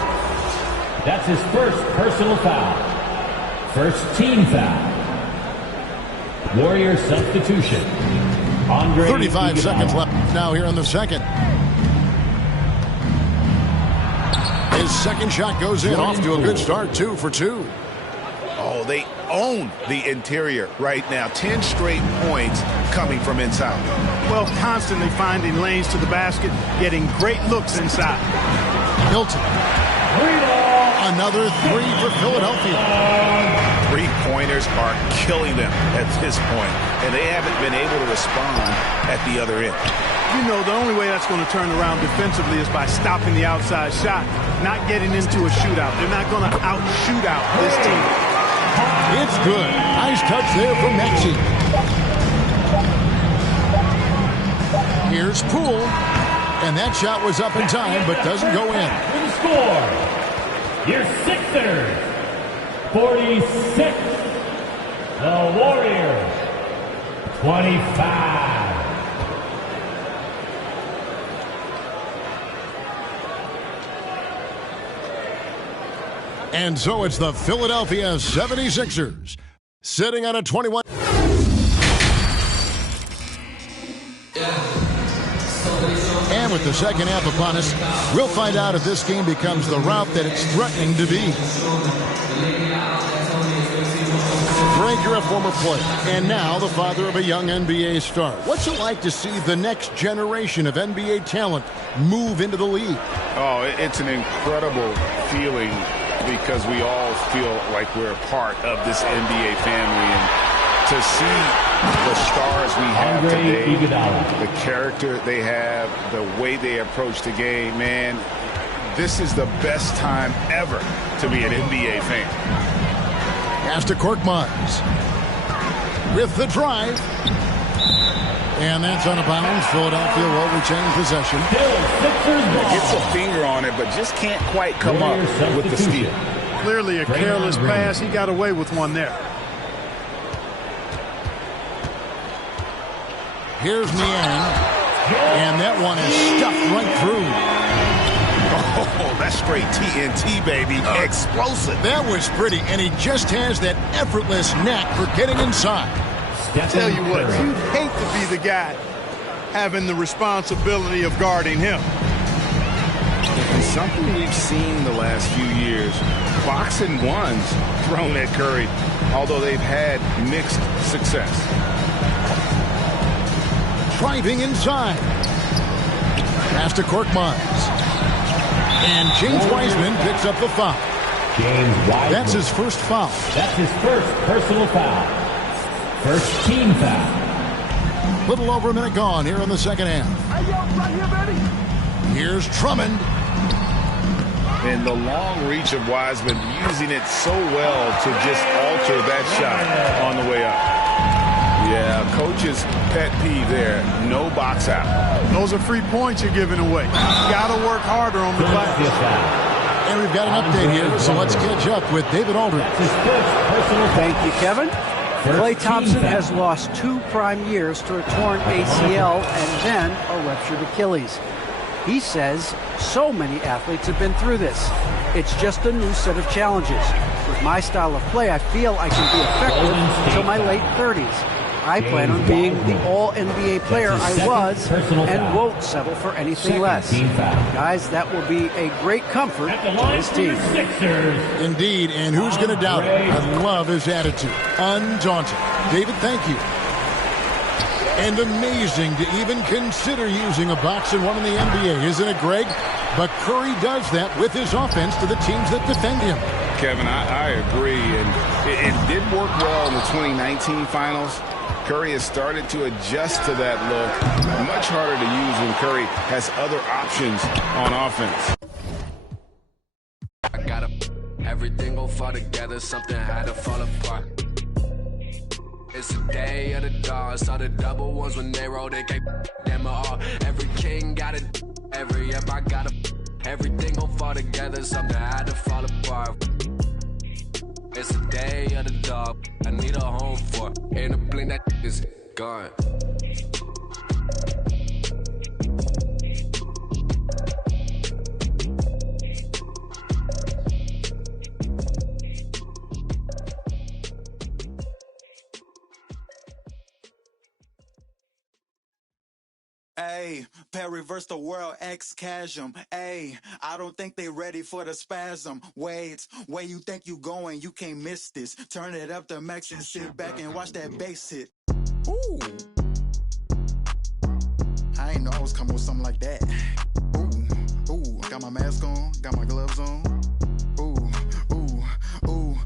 That's his first personal foul. First team foul. Warrior substitution. 35 seconds left now here in the second. His second shot goes in. Off to a good start. 2 for 2. Oh, they own the interior right now. 10 straight points coming from inside. Well, constantly finding lanes to the basket, getting great looks inside. Hilton. Another 3 for Philadelphia. 3-pointers are killing them at this point, and they haven't been able to respond at the other end. You know, the only way that's going to turn around defensively is by stopping the outside shot, not getting into a shootout. They're not going to out-shoot out this team. It's good. Nice touch there from Maxey. Here's Poole. And that shot was up in time, but doesn't go in. For the score, your Sixers, 46. The Warriors, 25. And so it's the Philadelphia 76ers sitting on a 21. And with the second half upon us, we'll find out if this game becomes the rout that it's threatening to be. you're a former player, and now the father of a young NBA star. What's it like to see the next generation of NBA talent move into the league? Oh, it's an incredible feeling because we all feel like we're a part of this NBA family. And to see the stars we have today, the character they have, the way they approach the game, man, this is the best time ever to be an NBA fan. Pass to Korkmaz with the drive. And that's out of bounds. Philadelphia will retain possession. Gets a finger on it, but just can't quite come up with the steal. Clearly a careless pass. He got away with one there. Here's Niang. And that one is stuffed right through. Oh, that's straight TNT, baby. Explosive. That was pretty, and he just has that effortless knack for getting inside. I tell you what, you'd hate to be the guy having the responsibility of guarding him. And something we've seen the last few years, box and ones thrown at Curry, although they've had mixed success. Driving inside. Pass to Korkmaz. And James Wiseman picks up the foul. James Wiseman. That's his first foul. That's his first personal foul. First team foul. Little over a minute gone here in the second half. Hey, yo, right here, baby. Here's Drummond. And the long reach of Wiseman, using it so well to just alter that shot on the way up. Yeah, coach's pet peeve there. No box out. Those are free points you're giving away. You got to work harder on the glass. And we've got an update here, so let's catch up with David Aldridge. Thank you, Kevin. Klay Thompson has lost 2 prime years to a torn ACL and then a ruptured Achilles. He says so many athletes have been through this. It's just a new set of challenges. With my style of play, I feel I can be effective until my late 30s. I plan on being the all-NBA player I was and won't settle for anything less. Guys, that will be a great comfort to his team. Indeed, and who's going to doubt it? I love his attitude. Undaunted. David, thank you. And amazing to even consider using a box and one in the NBA, isn't it, Greg? But Curry does that with his offense to the teams that defend him. Kevin, I agree, and it did work well in the 2019 finals. Curry has started to adjust to that look. Much harder to use when Curry has other options on offense. I got everything gon' fall together, something had to fall apart. It's the day of the dog, saw the double ones when they roll, they can't them all. Every king got it, every up I got it. Everything gon' fall together, something had to fall apart. It's the day of the dog, I need a home for. In a blink that is gone. Ayy, reverse the world, X-Chasm. Ayy, I don't think they ready for the spasm. Wait, where you think you going? You can't miss this. Turn it up to max and sit back and watch that bass hit. Ooh. I ain't know I was coming with something like that. Ooh, ooh, got my mask on, got my gloves on. Ooh, ooh, ooh.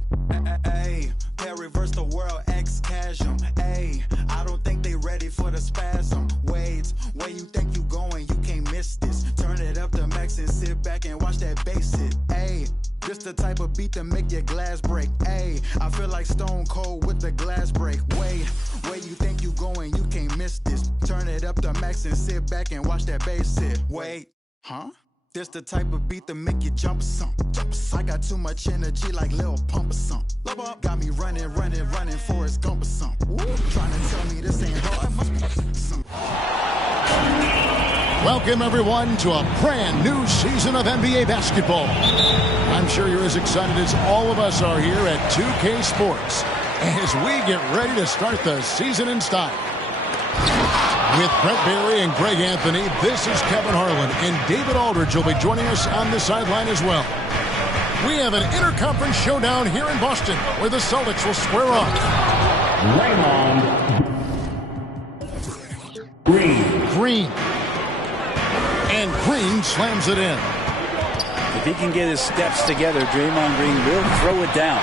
Ayy, reverse the world, X-Chasm. Ayy, I don't think they ready for the spasm. Wait, where you think you going? You can't miss this. Turn it up to max and sit back and watch that bass hit. Ayy, this the type of beat that make your glass break. Ayy, I feel like Stone Cold with the glass break. Wait, where you think you going? You can't miss this. Turn it up to max and sit back and watch that bass hit. Wait, huh? This the type of beat that make you jump or something. I got too much energy like Lil Pump or something. Got me running, Forrest Gump or something. Trying to tell me this ain't hard. Must be something. Welcome, everyone, to a brand new season of NBA basketball. I'm sure you're as excited as all of us are here at 2K Sports as we get ready to start the season in style. With Brett Barry and Greg Anthony, this is Kevin Harlan, and David Aldridge will be joining us on the sideline as well. We have an interconference showdown here in Boston, where the Celtics will square off Draymond Green. And Green slams it in. If he can get his steps together, Draymond Green will throw it down.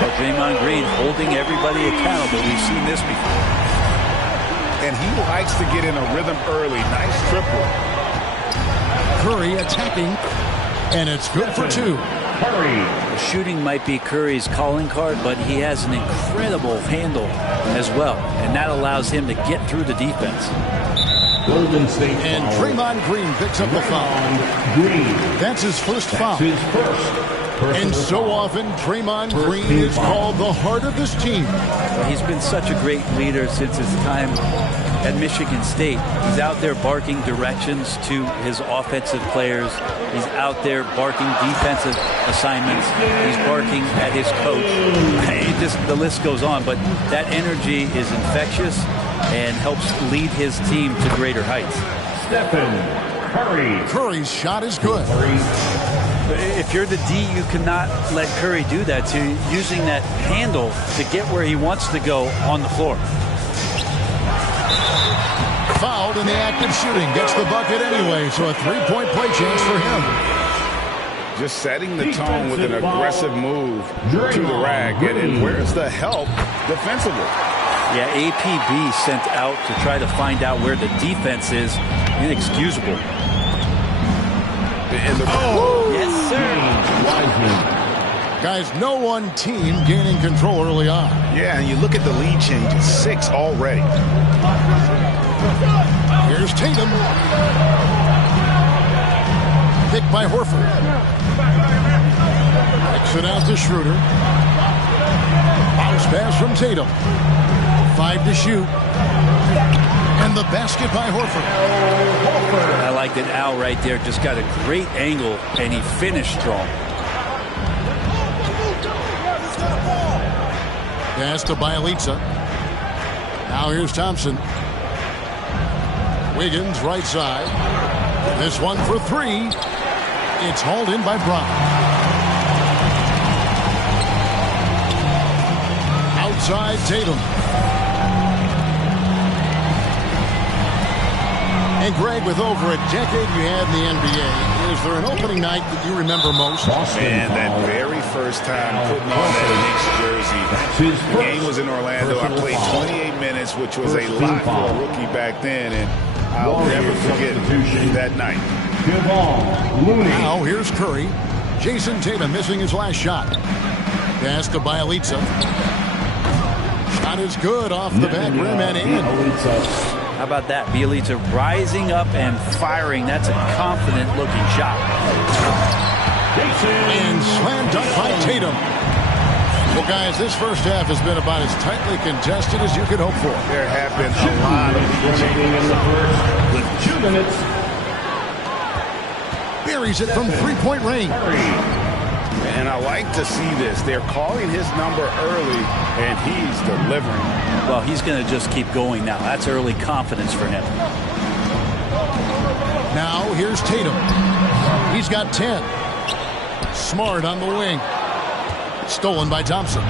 But Draymond Green holding everybody accountable. We've seen this before. And he likes to get in a rhythm early. Nice triple. Curry attacking, and it's good for two. The shooting might be Curry's calling card, but he has an incredible handle as well, and that allows him to get through the defense. Golden State and Draymond Green picks up the foul. That's his first foul. And so often, Draymond Green is called the heart of this team. Well, he's been such a great leader since his time at Michigan State. He's out there barking directions to his offensive players. He's out there barking defensive assignments. He's barking at his coach. The list goes on, but that energy is infectious and helps lead his team to greater heights. Stephen Curry. Curry's shot is good. If you're the D, you cannot let Curry do that. So using that handle to get where he wants to go on the floor. Fouled in the act of shooting. Gets the bucket anyway, so a three-point play chance for him. Just setting the tone with an aggressive move to the rack. And where's the help defensively? Yeah, APB sent out to try to find out where the defense is. Inexcusable. Yes, sir. Guys, no one team gaining control early on. Yeah, and you look at the lead changes. 6 already. Here's Tatum. Picked by Horford. Kicks it out to Schroeder. Bounce pass from Tatum. 5 to shoot. And the basket by Horford. I like that Al right there just got a great angle, and he finished strong. Pass to Bielitsa. Now here's Thompson. Wiggins right side. This one for 3. It's hauled in by Brown. Outside Tatum. And Greg, with over a decade you had in the NBA, is there an opening night that you remember most? Man, that very first time putting on that Knicks jersey. The game was in Orlando. I played 28 minutes, which was a lot for a rookie back then, and I'll never forget that night. Now here's Curry. Jason Tatum missing his last shot. Pass to Bielitsa. Shot is good off the back rim and in. How about that? Bielitsa rising up and firing. That's a confident-looking shot. And slam dunk by Tatum. Well, guys, this first half has been about as tightly contested as you could hope for. There have been a lot of remaining in the first with 2 minutes. Buries it from three-point range. And I like to see this. They're calling his number early, and he's delivering. Well, he's going to just keep going now. That's early confidence for him. Now here's Tatum. He's got 10. Smart on the wing. Stolen by Thompson.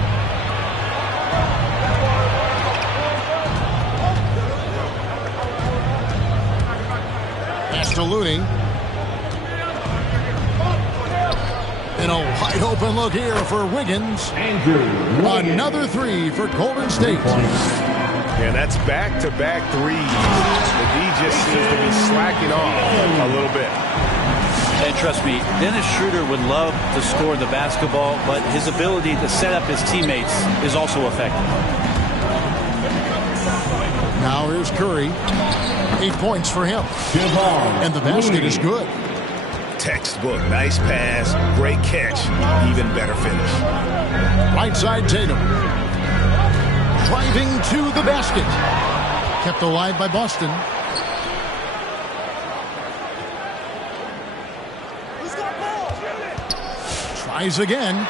Pass to Looney. And a wide open look here for Wiggins. Another 3 for Golden State. And that's back-to-back threes. The D just seems to be slacking off a little bit. And trust me, Dennis Schroeder would love to score the basketball, but his ability to set up his teammates is also effective. Now here's Curry. 8 points for him. And the basket is good. Textbook. Nice pass. Great catch. Even better finish. Right side Tatum. Driving to the basket. Kept alive by Boston. Tries again.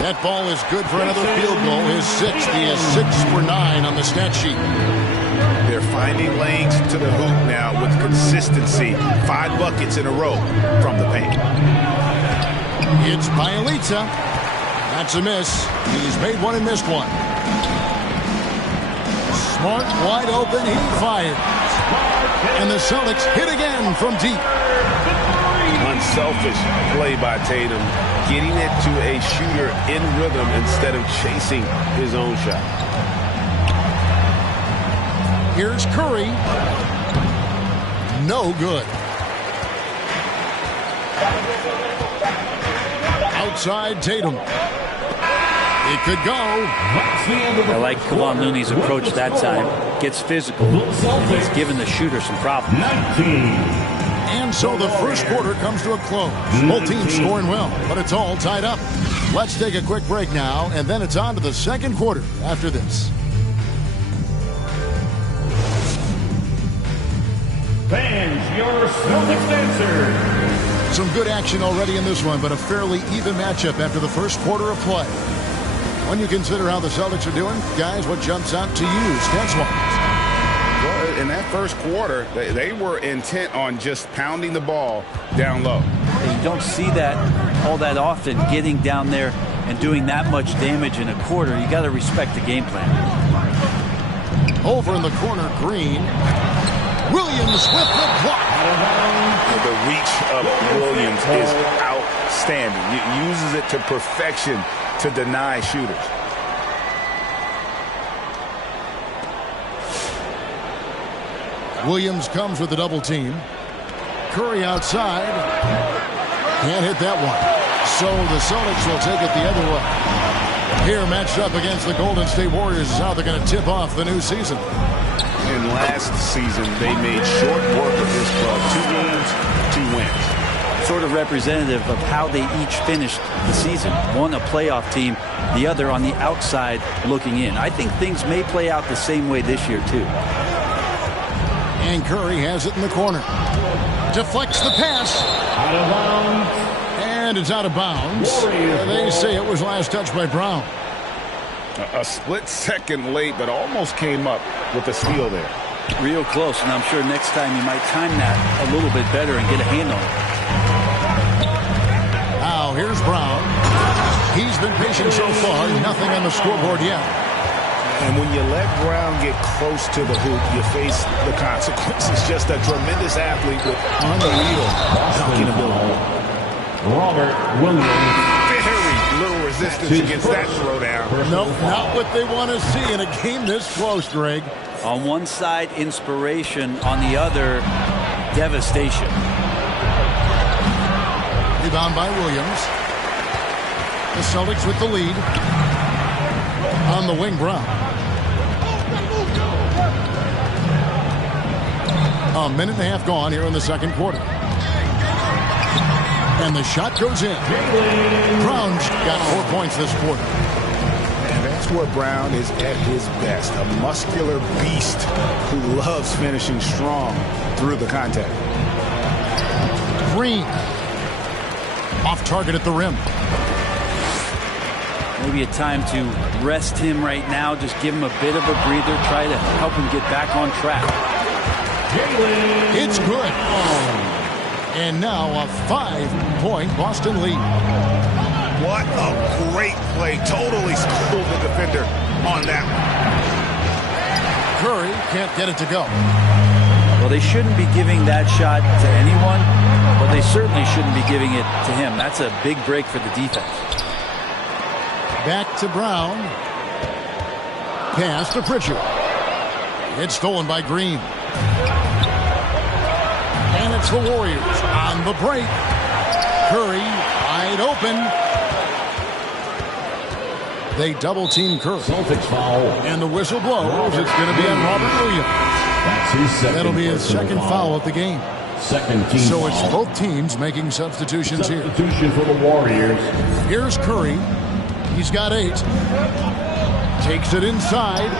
That ball is good for another field goal. His 6th. He is 6 for 9 on the stat sheet. They're finding lanes to the hoop now with consistency. 5 buckets in a row from the paint. It's Bielitsa. That's a miss. He's made one and missed one. Smart, wide open, he fires. And the Celtics hit again from deep. Unselfish play by Tatum, getting it to a shooter in rhythm instead of chasing his own shot. Here's Curry. No good. Outside Tatum. It could go. I like Kevon Looney's approach that time. Gets physical. And he's given the shooter some problems. 19. And so the first quarter comes to a close. Both teams scoring well, but it's all tied up. Let's take a quick break now, and then it's on to the second quarter after this. Fans, your Celtics answer. Some good action already in this one, but a fairly even matchup after the first quarter of play. When you consider how the Celtics are doing, guys, what jumps out to you stats-wise? Well, in that first quarter, they were intent on just pounding the ball down low. You don't see that all that often, getting down there and doing that much damage in a quarter. You got to respect the game plan. Over in the corner, Green. Williams with the block. The reach of Williams is outstanding. He uses it to perfection to deny shooters. Williams comes with a double team. Curry outside. Can't hit that one. So the Celtics will take it the other way. Here matched up against the Golden State Warriors is how they're going to tip off the new season. And last season, they made short work of this club. 2 games, 2 wins. Sort of representative of how they each finished the season. One a playoff team, the other on the outside looking in. I think things may play out the same way this year, too. And Curry has it in the corner. Deflects the pass. Out of bounds. And it's out of bounds. They say it was last touched by Brown. A split second late, but almost came up with a steal there. Real close, and I'm sure next time you might time that a little bit better and get a hand on it. Now here's Brown. He's been patient so far. Nothing on the scoreboard yet. And when you let Brown get close to the hoop, you face the consequences. Just a tremendous athlete with unreal dunking ability. Robert Williams. Very little resistance against that throwdown. Nope, not what they want to see in a game this close, Greg. On one side, inspiration. On the other, devastation. Rebound by Williams. The Celtics with the lead. On the wing, Brown. A minute and a half gone here in the second quarter. And the shot goes in. Brown's got 4 points this quarter. And that's where Brown is at his best. A muscular beast who loves finishing strong through the contact. Green. Off target at the rim. Maybe a time to rest him right now. Just give him a bit of a breather. Try to help him get back on track. It's good. And now a 5-point Boston lead. What a great play. Totally schooled the defender on that one. Curry can't get it to go. Well, they shouldn't be giving that shot to anyone, but they certainly shouldn't be giving it to him. That's a big break for the defense. Back to Brown. Pass to Pritchard. It's stolen by Green. And it's the Warriors on the break. Curry wide open. They double team Curry. Celtics foul. And the whistle blows. It's going to be on Robert Williams. That's his second. That'll be his second foul of the game. Second team So foul. it's both teams making substitutions here. Substitution for the Warriors. Here's Curry. He's got 8. Takes it inside.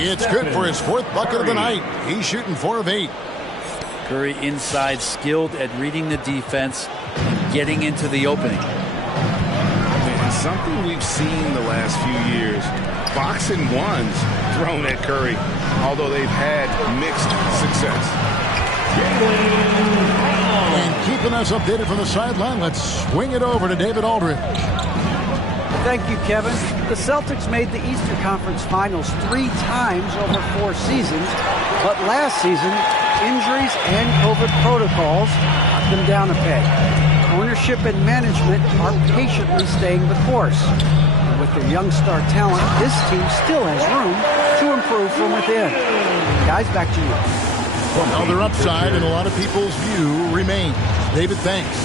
It's good for his 4th bucket of the night. He's shooting 4 of 8. Curry inside, skilled at reading the defense and getting into the opening. And something we've seen the last few years, boxing ones thrown at Curry, although they've had mixed success. And keeping us updated from the sideline, let's swing it over to David Aldridge. Thank you, Kevin. The Celtics made the Eastern Conference Finals 3 times over 4 seasons, but last season, injuries and COVID protocols knocked them down a peg. Ownership and management are patiently staying the course. And with their young star talent, this team still has room to improve from within. Guys, back to you. Well, their upside in a lot of people's view remains. David, thanks.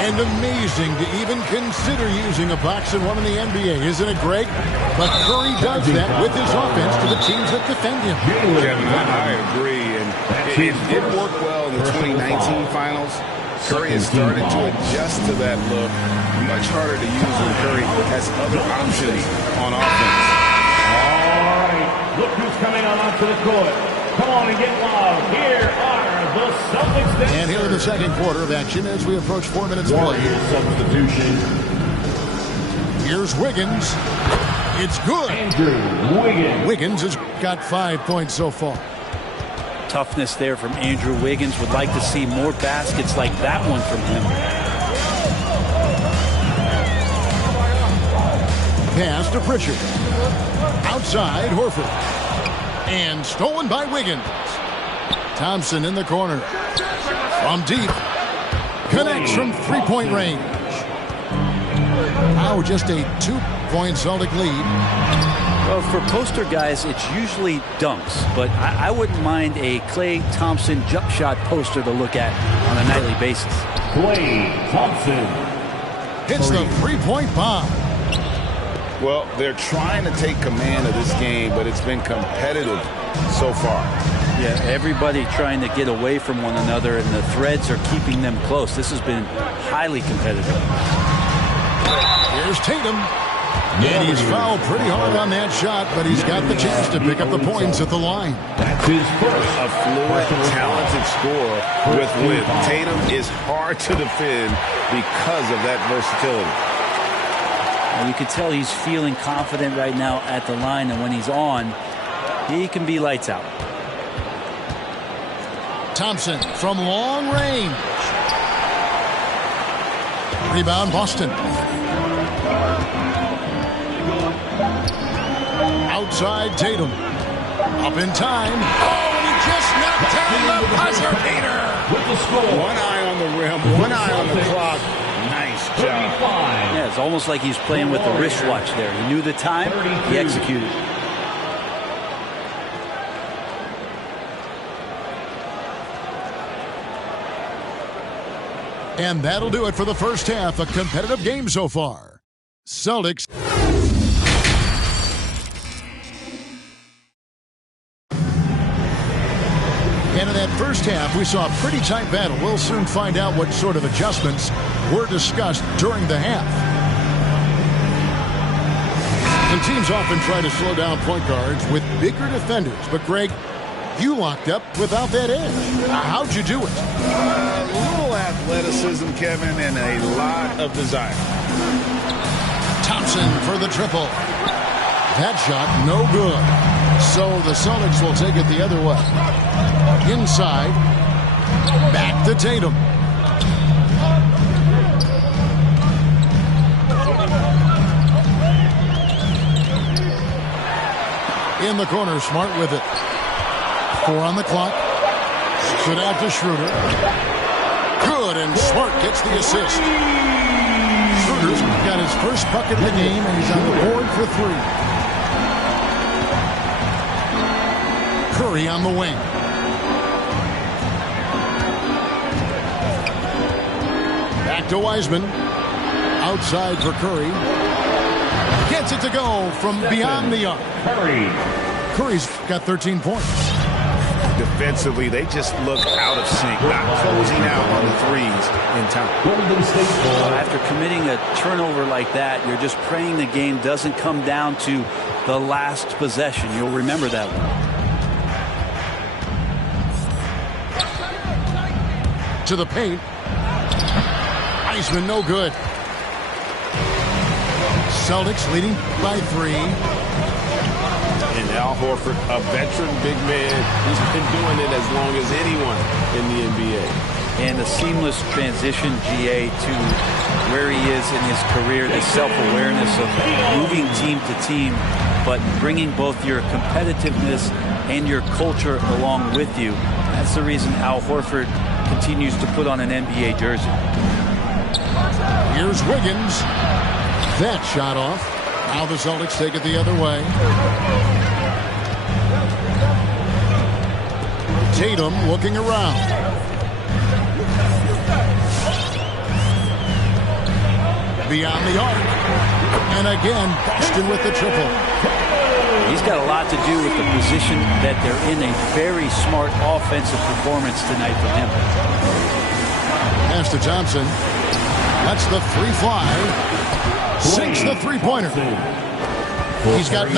And amazing to even consider using a box and one in the NBA, isn't it, Greg? But Curry does that with his offense to the teams that defend him. Kevin, I agree. And it did work well in the 2019 finals. Curry has started to adjust to that look. Much harder to use when Curry has other options on offense. All right, look who's coming on onto the court. Come on and get loud. Here are the Celtics. And here in the second quarter of action as we approach 4 minutes play. Substitution. Here's Wiggins. It's good. Andrew Wiggins. Wiggins has got 5 points so far. Toughness there from Andrew Wiggins. Would like to see more baskets like that one from him. Pass to Pritchard. Outside, Horford. And stolen by Wiggins. Thompson in the corner. From deep. Connects from three-point range. Now just a 2-point Celtic lead. Well, for poster guys, it's usually dunks, but I wouldn't mind a Klay Thompson jump shot poster to look at on a nightly basis. Klay Thompson hits the three-point bomb. Well, they're trying to take command of this game, but it's been competitive so far. Yeah, everybody trying to get away from one another, and the threads are keeping them close. This has been highly competitive. Here's Tatum. And he's fouled pretty hard on that shot, but he's got the chance to pick up the points at the line. That's his first. A fluid, talented scorer with width. Tatum is hard to defend because of that versatility. You can tell he's feeling confident right now at the line, and when he's on, he can be lights out. Thompson from long range. Rebound, Boston. Outside, Tatum. Up in time. Oh, and he just knocked down the buzzer beater. With the score. One eye on the rim, one eye on the clock. Nice job. Yeah, it's almost like he's playing with the wristwatch there. He knew the time, he executed. And that'll do it for the first half. A competitive game so far. Celtics. And in that first half, we saw a pretty tight battle. We'll soon find out what sort of adjustments were discussed during the half. And teams often try to slow down point guards with bigger defenders. But, Greg, you locked up without that edge. How'd you do it? A little athleticism, Kevin, and a lot of desire. Thompson for the triple. That shot, no good. So the Celtics will take it the other way. Inside. Back to Tatum. In the corner, Smart with it. 4 on the clock. Stood out to Schroeder. Good, and Smart gets the assist. Schroeder's got his first bucket of the game, and he's on the board for 3. Curry on the wing. Back to Wiseman. Outside for Curry. Gets it to go from beyond the arc. Curry's got 13 points. Defensively, they just look out of sync, not closing out on the threes in time. After committing a turnover like that, you're just praying the game doesn't come down to the last possession. You'll remember that one. To the paint. Wiseman, no good. Celtics leading by 3. And Al Horford, a veteran big man. He's been doing it as long as anyone in the NBA. and a seamless transition, GA, to where he is in his career, the self-awareness of moving team to team, but bringing both your competitiveness and your culture along with you. That's the reason Al Horford continues to put on an NBA jersey. Here's Wiggins. That shot off. Now the Celtics take it the other way. Tatum looking around. Beyond the arc. And again, Boston with the triple. He's got a lot to do with the position that they're in. A very smart offensive performance tonight from him. Pass to Thompson. That's the three fly. 6 the three-pointer. He's got 9.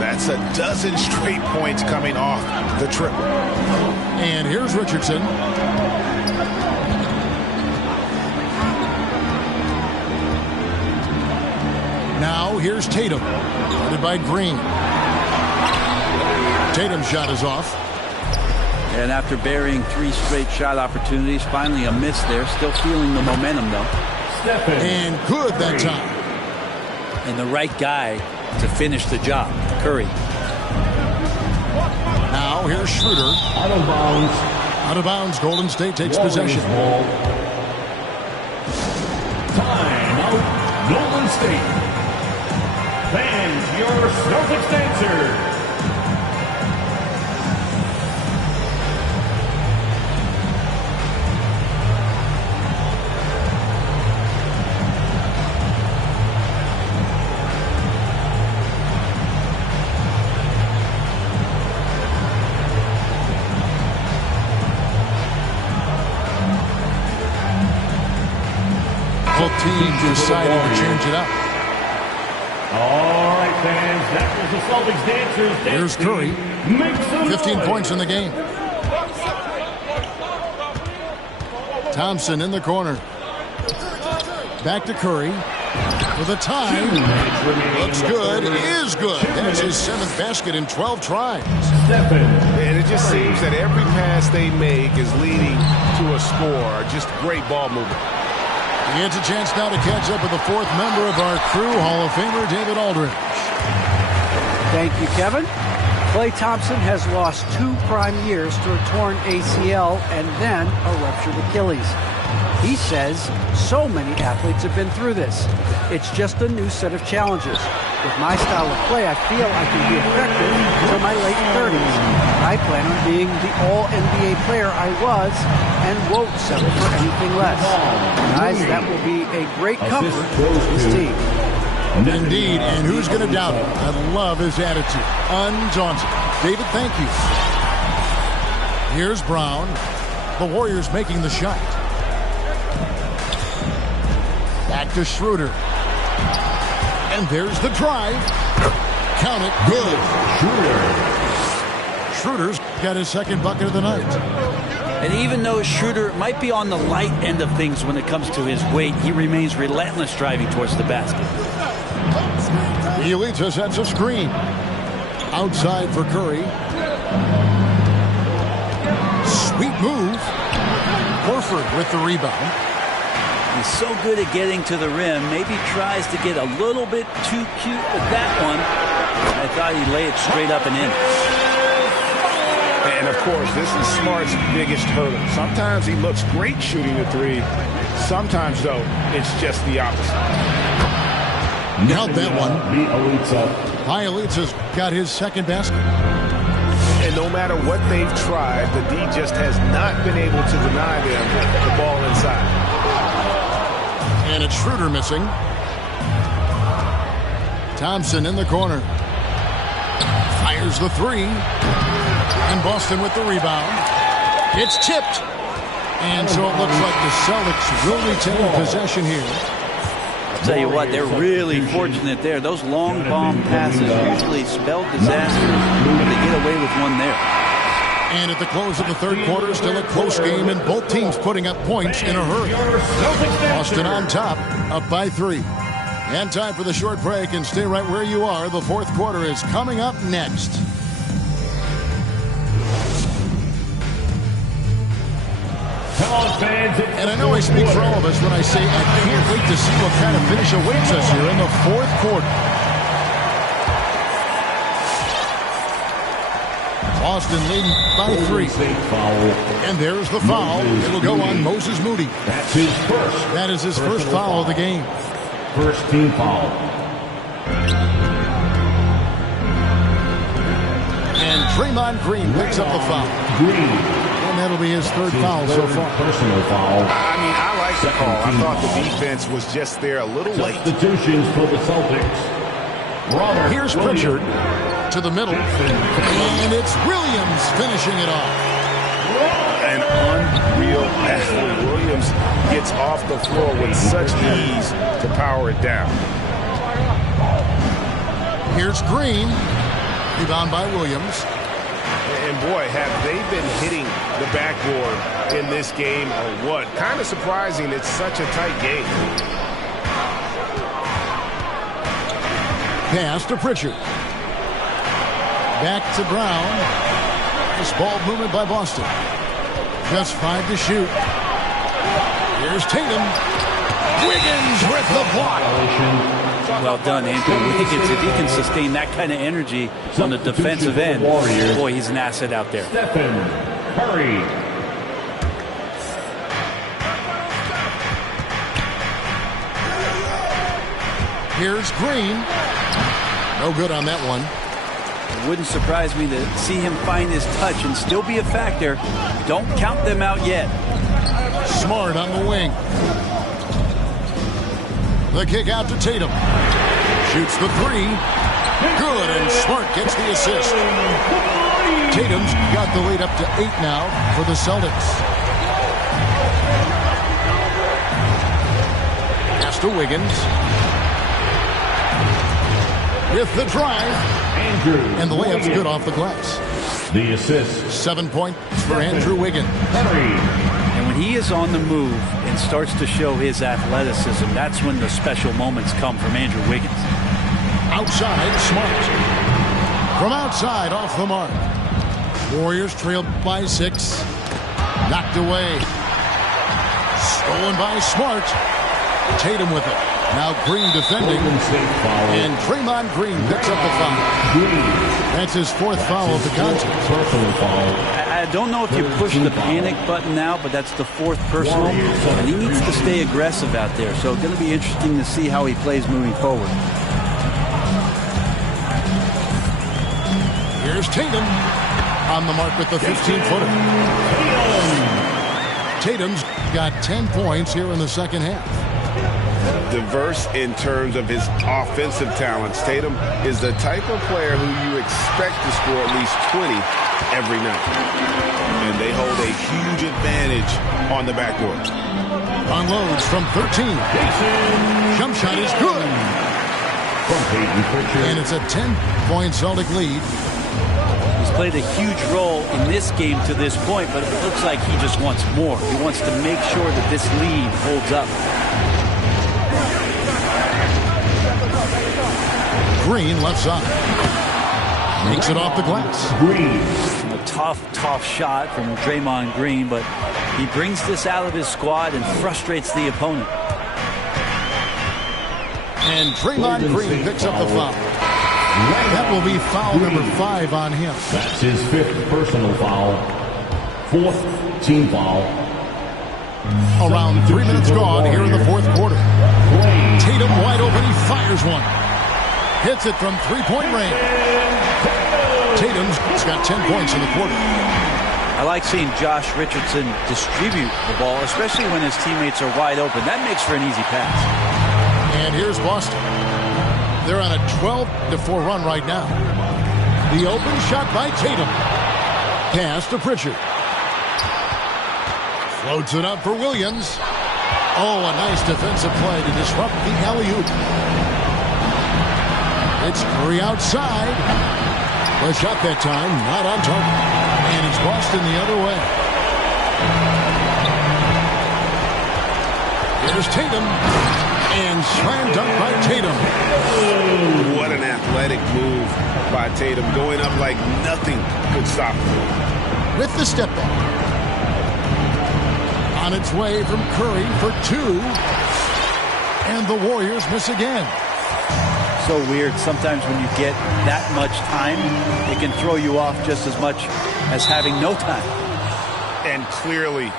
That's a dozen straight points coming off the triple. And here's Richardson. Now here's Tatum. Guarded by Green. Tatum's shot is off. And after burying 3 straight shot opportunities, finally a miss there. Still feeling the momentum, though. And good that time. And the right guy to finish the job, Curry. Now here's Schroeder. Out of bounds. Out of bounds. Golden State takes possession. Timeout. Golden State. Fans, your Celtics answer. Both teams decided to change it up. All right, fans, that was the Celtics dancers. Here's Curry. 15 points in the game. Thompson in the corner. Back to Curry. With a time. Looks good. Is good. That's his 7th basket in 12 tries. And it just seems that every pass they make is leading to a score. Just great ball movement. He gets a chance now to catch up with the 4th member of our crew, Hall of Famer David Aldridge. Thank you, Kevin. Klay Thompson has lost 2 prime years to a torn ACL and then a ruptured Achilles. He says so many athletes have been through this. It's just a new set of challenges. With my style of play, I feel I can be effective until my late 30s. I plan on being the all-NBA player I was and won't settle for anything less. Guys, that will be a great comfort to this team. Indeed, and who's going to doubt it? I love his attitude. Undaunted. David, thank you. Here's Brown. The Warriors making the shot. Back to Schroeder. And there's the drive. Count it. Good. Schroeder's got his 2nd bucket of the night. And even though Schroeder might be on the light end of things when it comes to his weight, he remains relentless driving towards the basket. Elitsa sets a screen. Outside for Curry. Sweet move. Horford with the rebound. He's so good at getting to the rim. Maybe tries to get a little bit too cute with that one. I thought he'd lay it straight up and in. And, of course, this is Smart's biggest hurdle. Sometimes he looks great shooting the 3. Sometimes, though, it's just the opposite. Nailed that one. Bielitsa's got his 2nd basket. And no matter what they've tried, the D just has not been able to deny them the ball inside. And it's Schroeder missing. Thompson in the corner. Fires the 3. And Boston with the rebound. It's tipped. And so it looks like the Celtics will retain possession here. I'll tell you what, they're really fortunate there. Those long bomb passes usually spell disaster, but they get away with one there. And at the close of the 3rd quarter, still a close game, and both teams putting up points in a hurry. Boston on top, up by 3. And time for the short break, and stay right where you are. The 4th quarter is coming up next. And I know I speak for all of us when I say I can't wait to see what kind of finish awaits us here in the fourth quarter. Boston leading by 3. And there's the foul. It'll go on Moses Moody. That's his first. That is his first foul of the game. First team foul. And Draymond Green picks up the foul. And that'll be his third foul so far. Personal foul. I mean, I like the call. I thought the defense was just there a little late. Substitutions for the Celtics. Here's Pritchard to the middle. And it's Williams finishing it off. An unreal effort. Williams gets off the floor with such ease to power it down. Here's Green. Rebound by Williams. And boy, have they been hitting the backboard in this game or what? Kind of surprising it's such a tight game. Pass to Pritchard. Back to Brown. Nice ball movement by Boston. Just 5 to shoot. Here's Tatum. Wiggins with the block. Well done, Andrew Wiggins. If he can sustain that kind of energy on the defensive end, boy, he's an asset out there. Stephen Curry. Here's Green. No good on that one. It wouldn't surprise me to see him find his touch and still be a factor. Don't count them out yet. Smart on the wing. The kick out to Tatum. Shoots the 3. Good, and Smart gets the assist. Tatum's got the lead up to 8 now for the Celtics. Pass to Wiggins. With the drive. And the layup's good off the glass. The assist. 7 points for Andrew Wiggins. And when he is on the move and starts to show his athleticism, that's when the special moments come from Andrew Wiggins. Outside, Smart. From outside, off the mark. Warriors trailed by 6. Knocked away. Stolen by Smart. Tatum with it. Now Green defending. And Draymond Green picks up the foul. That's his 4th foul of the contest. I don't know if you push the panic button now, but that's the 4th personal. And he needs to stay aggressive out there. So it's going to be interesting to see how he plays moving forward. Here's Tatum on the mark with the 15-footer. Tatum's got 10 points here in the second half. Diverse in terms of his offensive talents. Tatum is the type of player who you expect to score at least 20 every night. And they hold a huge advantage on the backboard. Unloads from 13. Jump shot is good. And it's a 10-point Celtic lead. He's played a huge role in this game to this point, but it looks like he just wants more. He wants to make sure that this lead holds up. Green left side. Makes it off the glass. Green. A tough shot from Draymond Green, but he brings this out of his squad and frustrates the opponent. And Draymond Green picks up the foul. That will be foul number 5 on him. That's his 5th personal foul. 4th team foul. Around 3 minutes gone here in the 4th quarter. Tatum wide open. He fires one. Hits it from 3-point range. Tatum's got 10 points in the quarter. I like seeing Josh Richardson distribute the ball, especially when his teammates are wide open. That makes for an easy pass. And here's Boston. They're on a 12-4 run right now. The open shot by Tatum. Pass to Pritchard. Floats it up for Williams. Oh, a nice defensive play to disrupt the alley-oop. It's Curry outside. The shot that time, not on target. And it's Boston the other way. Here's Tatum. And slam dunk by Tatum. What an athletic move by Tatum. Going up like nothing could stop him. With the step back. On its way from Curry for 2. And the Warriors miss again. So weird. Sometimes when you get that much time, it can throw you off just as much as having no time. And clearly,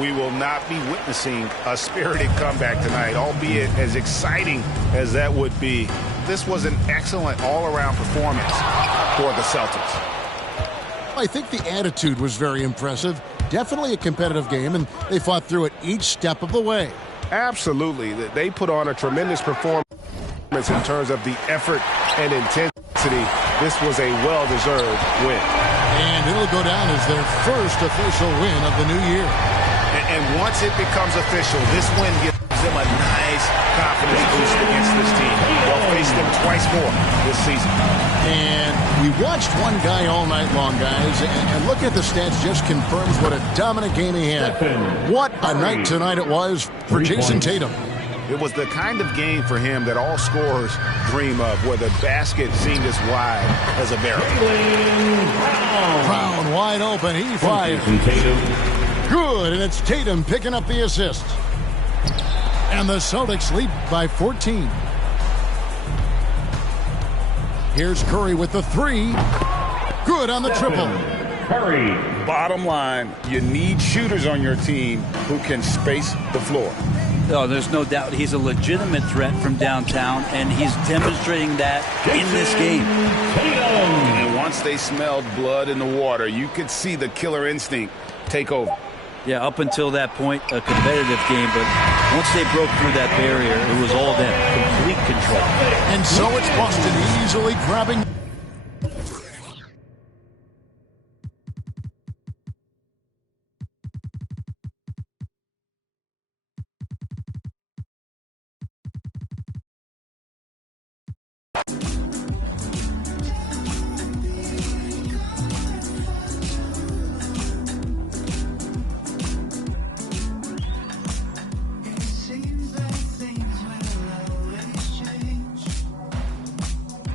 we will not be witnessing a spirited comeback tonight, albeit as exciting as that would be. This was an excellent all-around performance for the Celtics. I think the attitude was very impressive. Definitely a competitive game, and they fought through it each step of the way. Absolutely. They put on a tremendous performance in terms of the effort and intensity. This was a well-deserved win. And it'll go down as their first official win of the new year. And once it becomes official, this win gives them a nice confidence boost against this team. They'll face them twice more this season. And we watched one guy all night long, guys, and look at the stats just confirms what a dominant game he had. What a night tonight it was for Jason Tatum. It was the kind of game for him that all scorers dream of, where the basket seemed as wide as a barrel. Brown wide open, he fires. Good, and it's Tatum picking up the assist. And the Celtics lead by 14. Here's Curry with the 3. Good on the triple. Curry. Bottom line, you need shooters on your team who can space the floor. Oh, there's no doubt he's a legitimate threat from downtown, and he's demonstrating that in this game. And once they smelled blood in the water, you could see the killer instinct take over. Yeah, up until that point, a competitive game, but once they broke through that barrier, it was all them. Complete control. And so it's Boston easily grabbing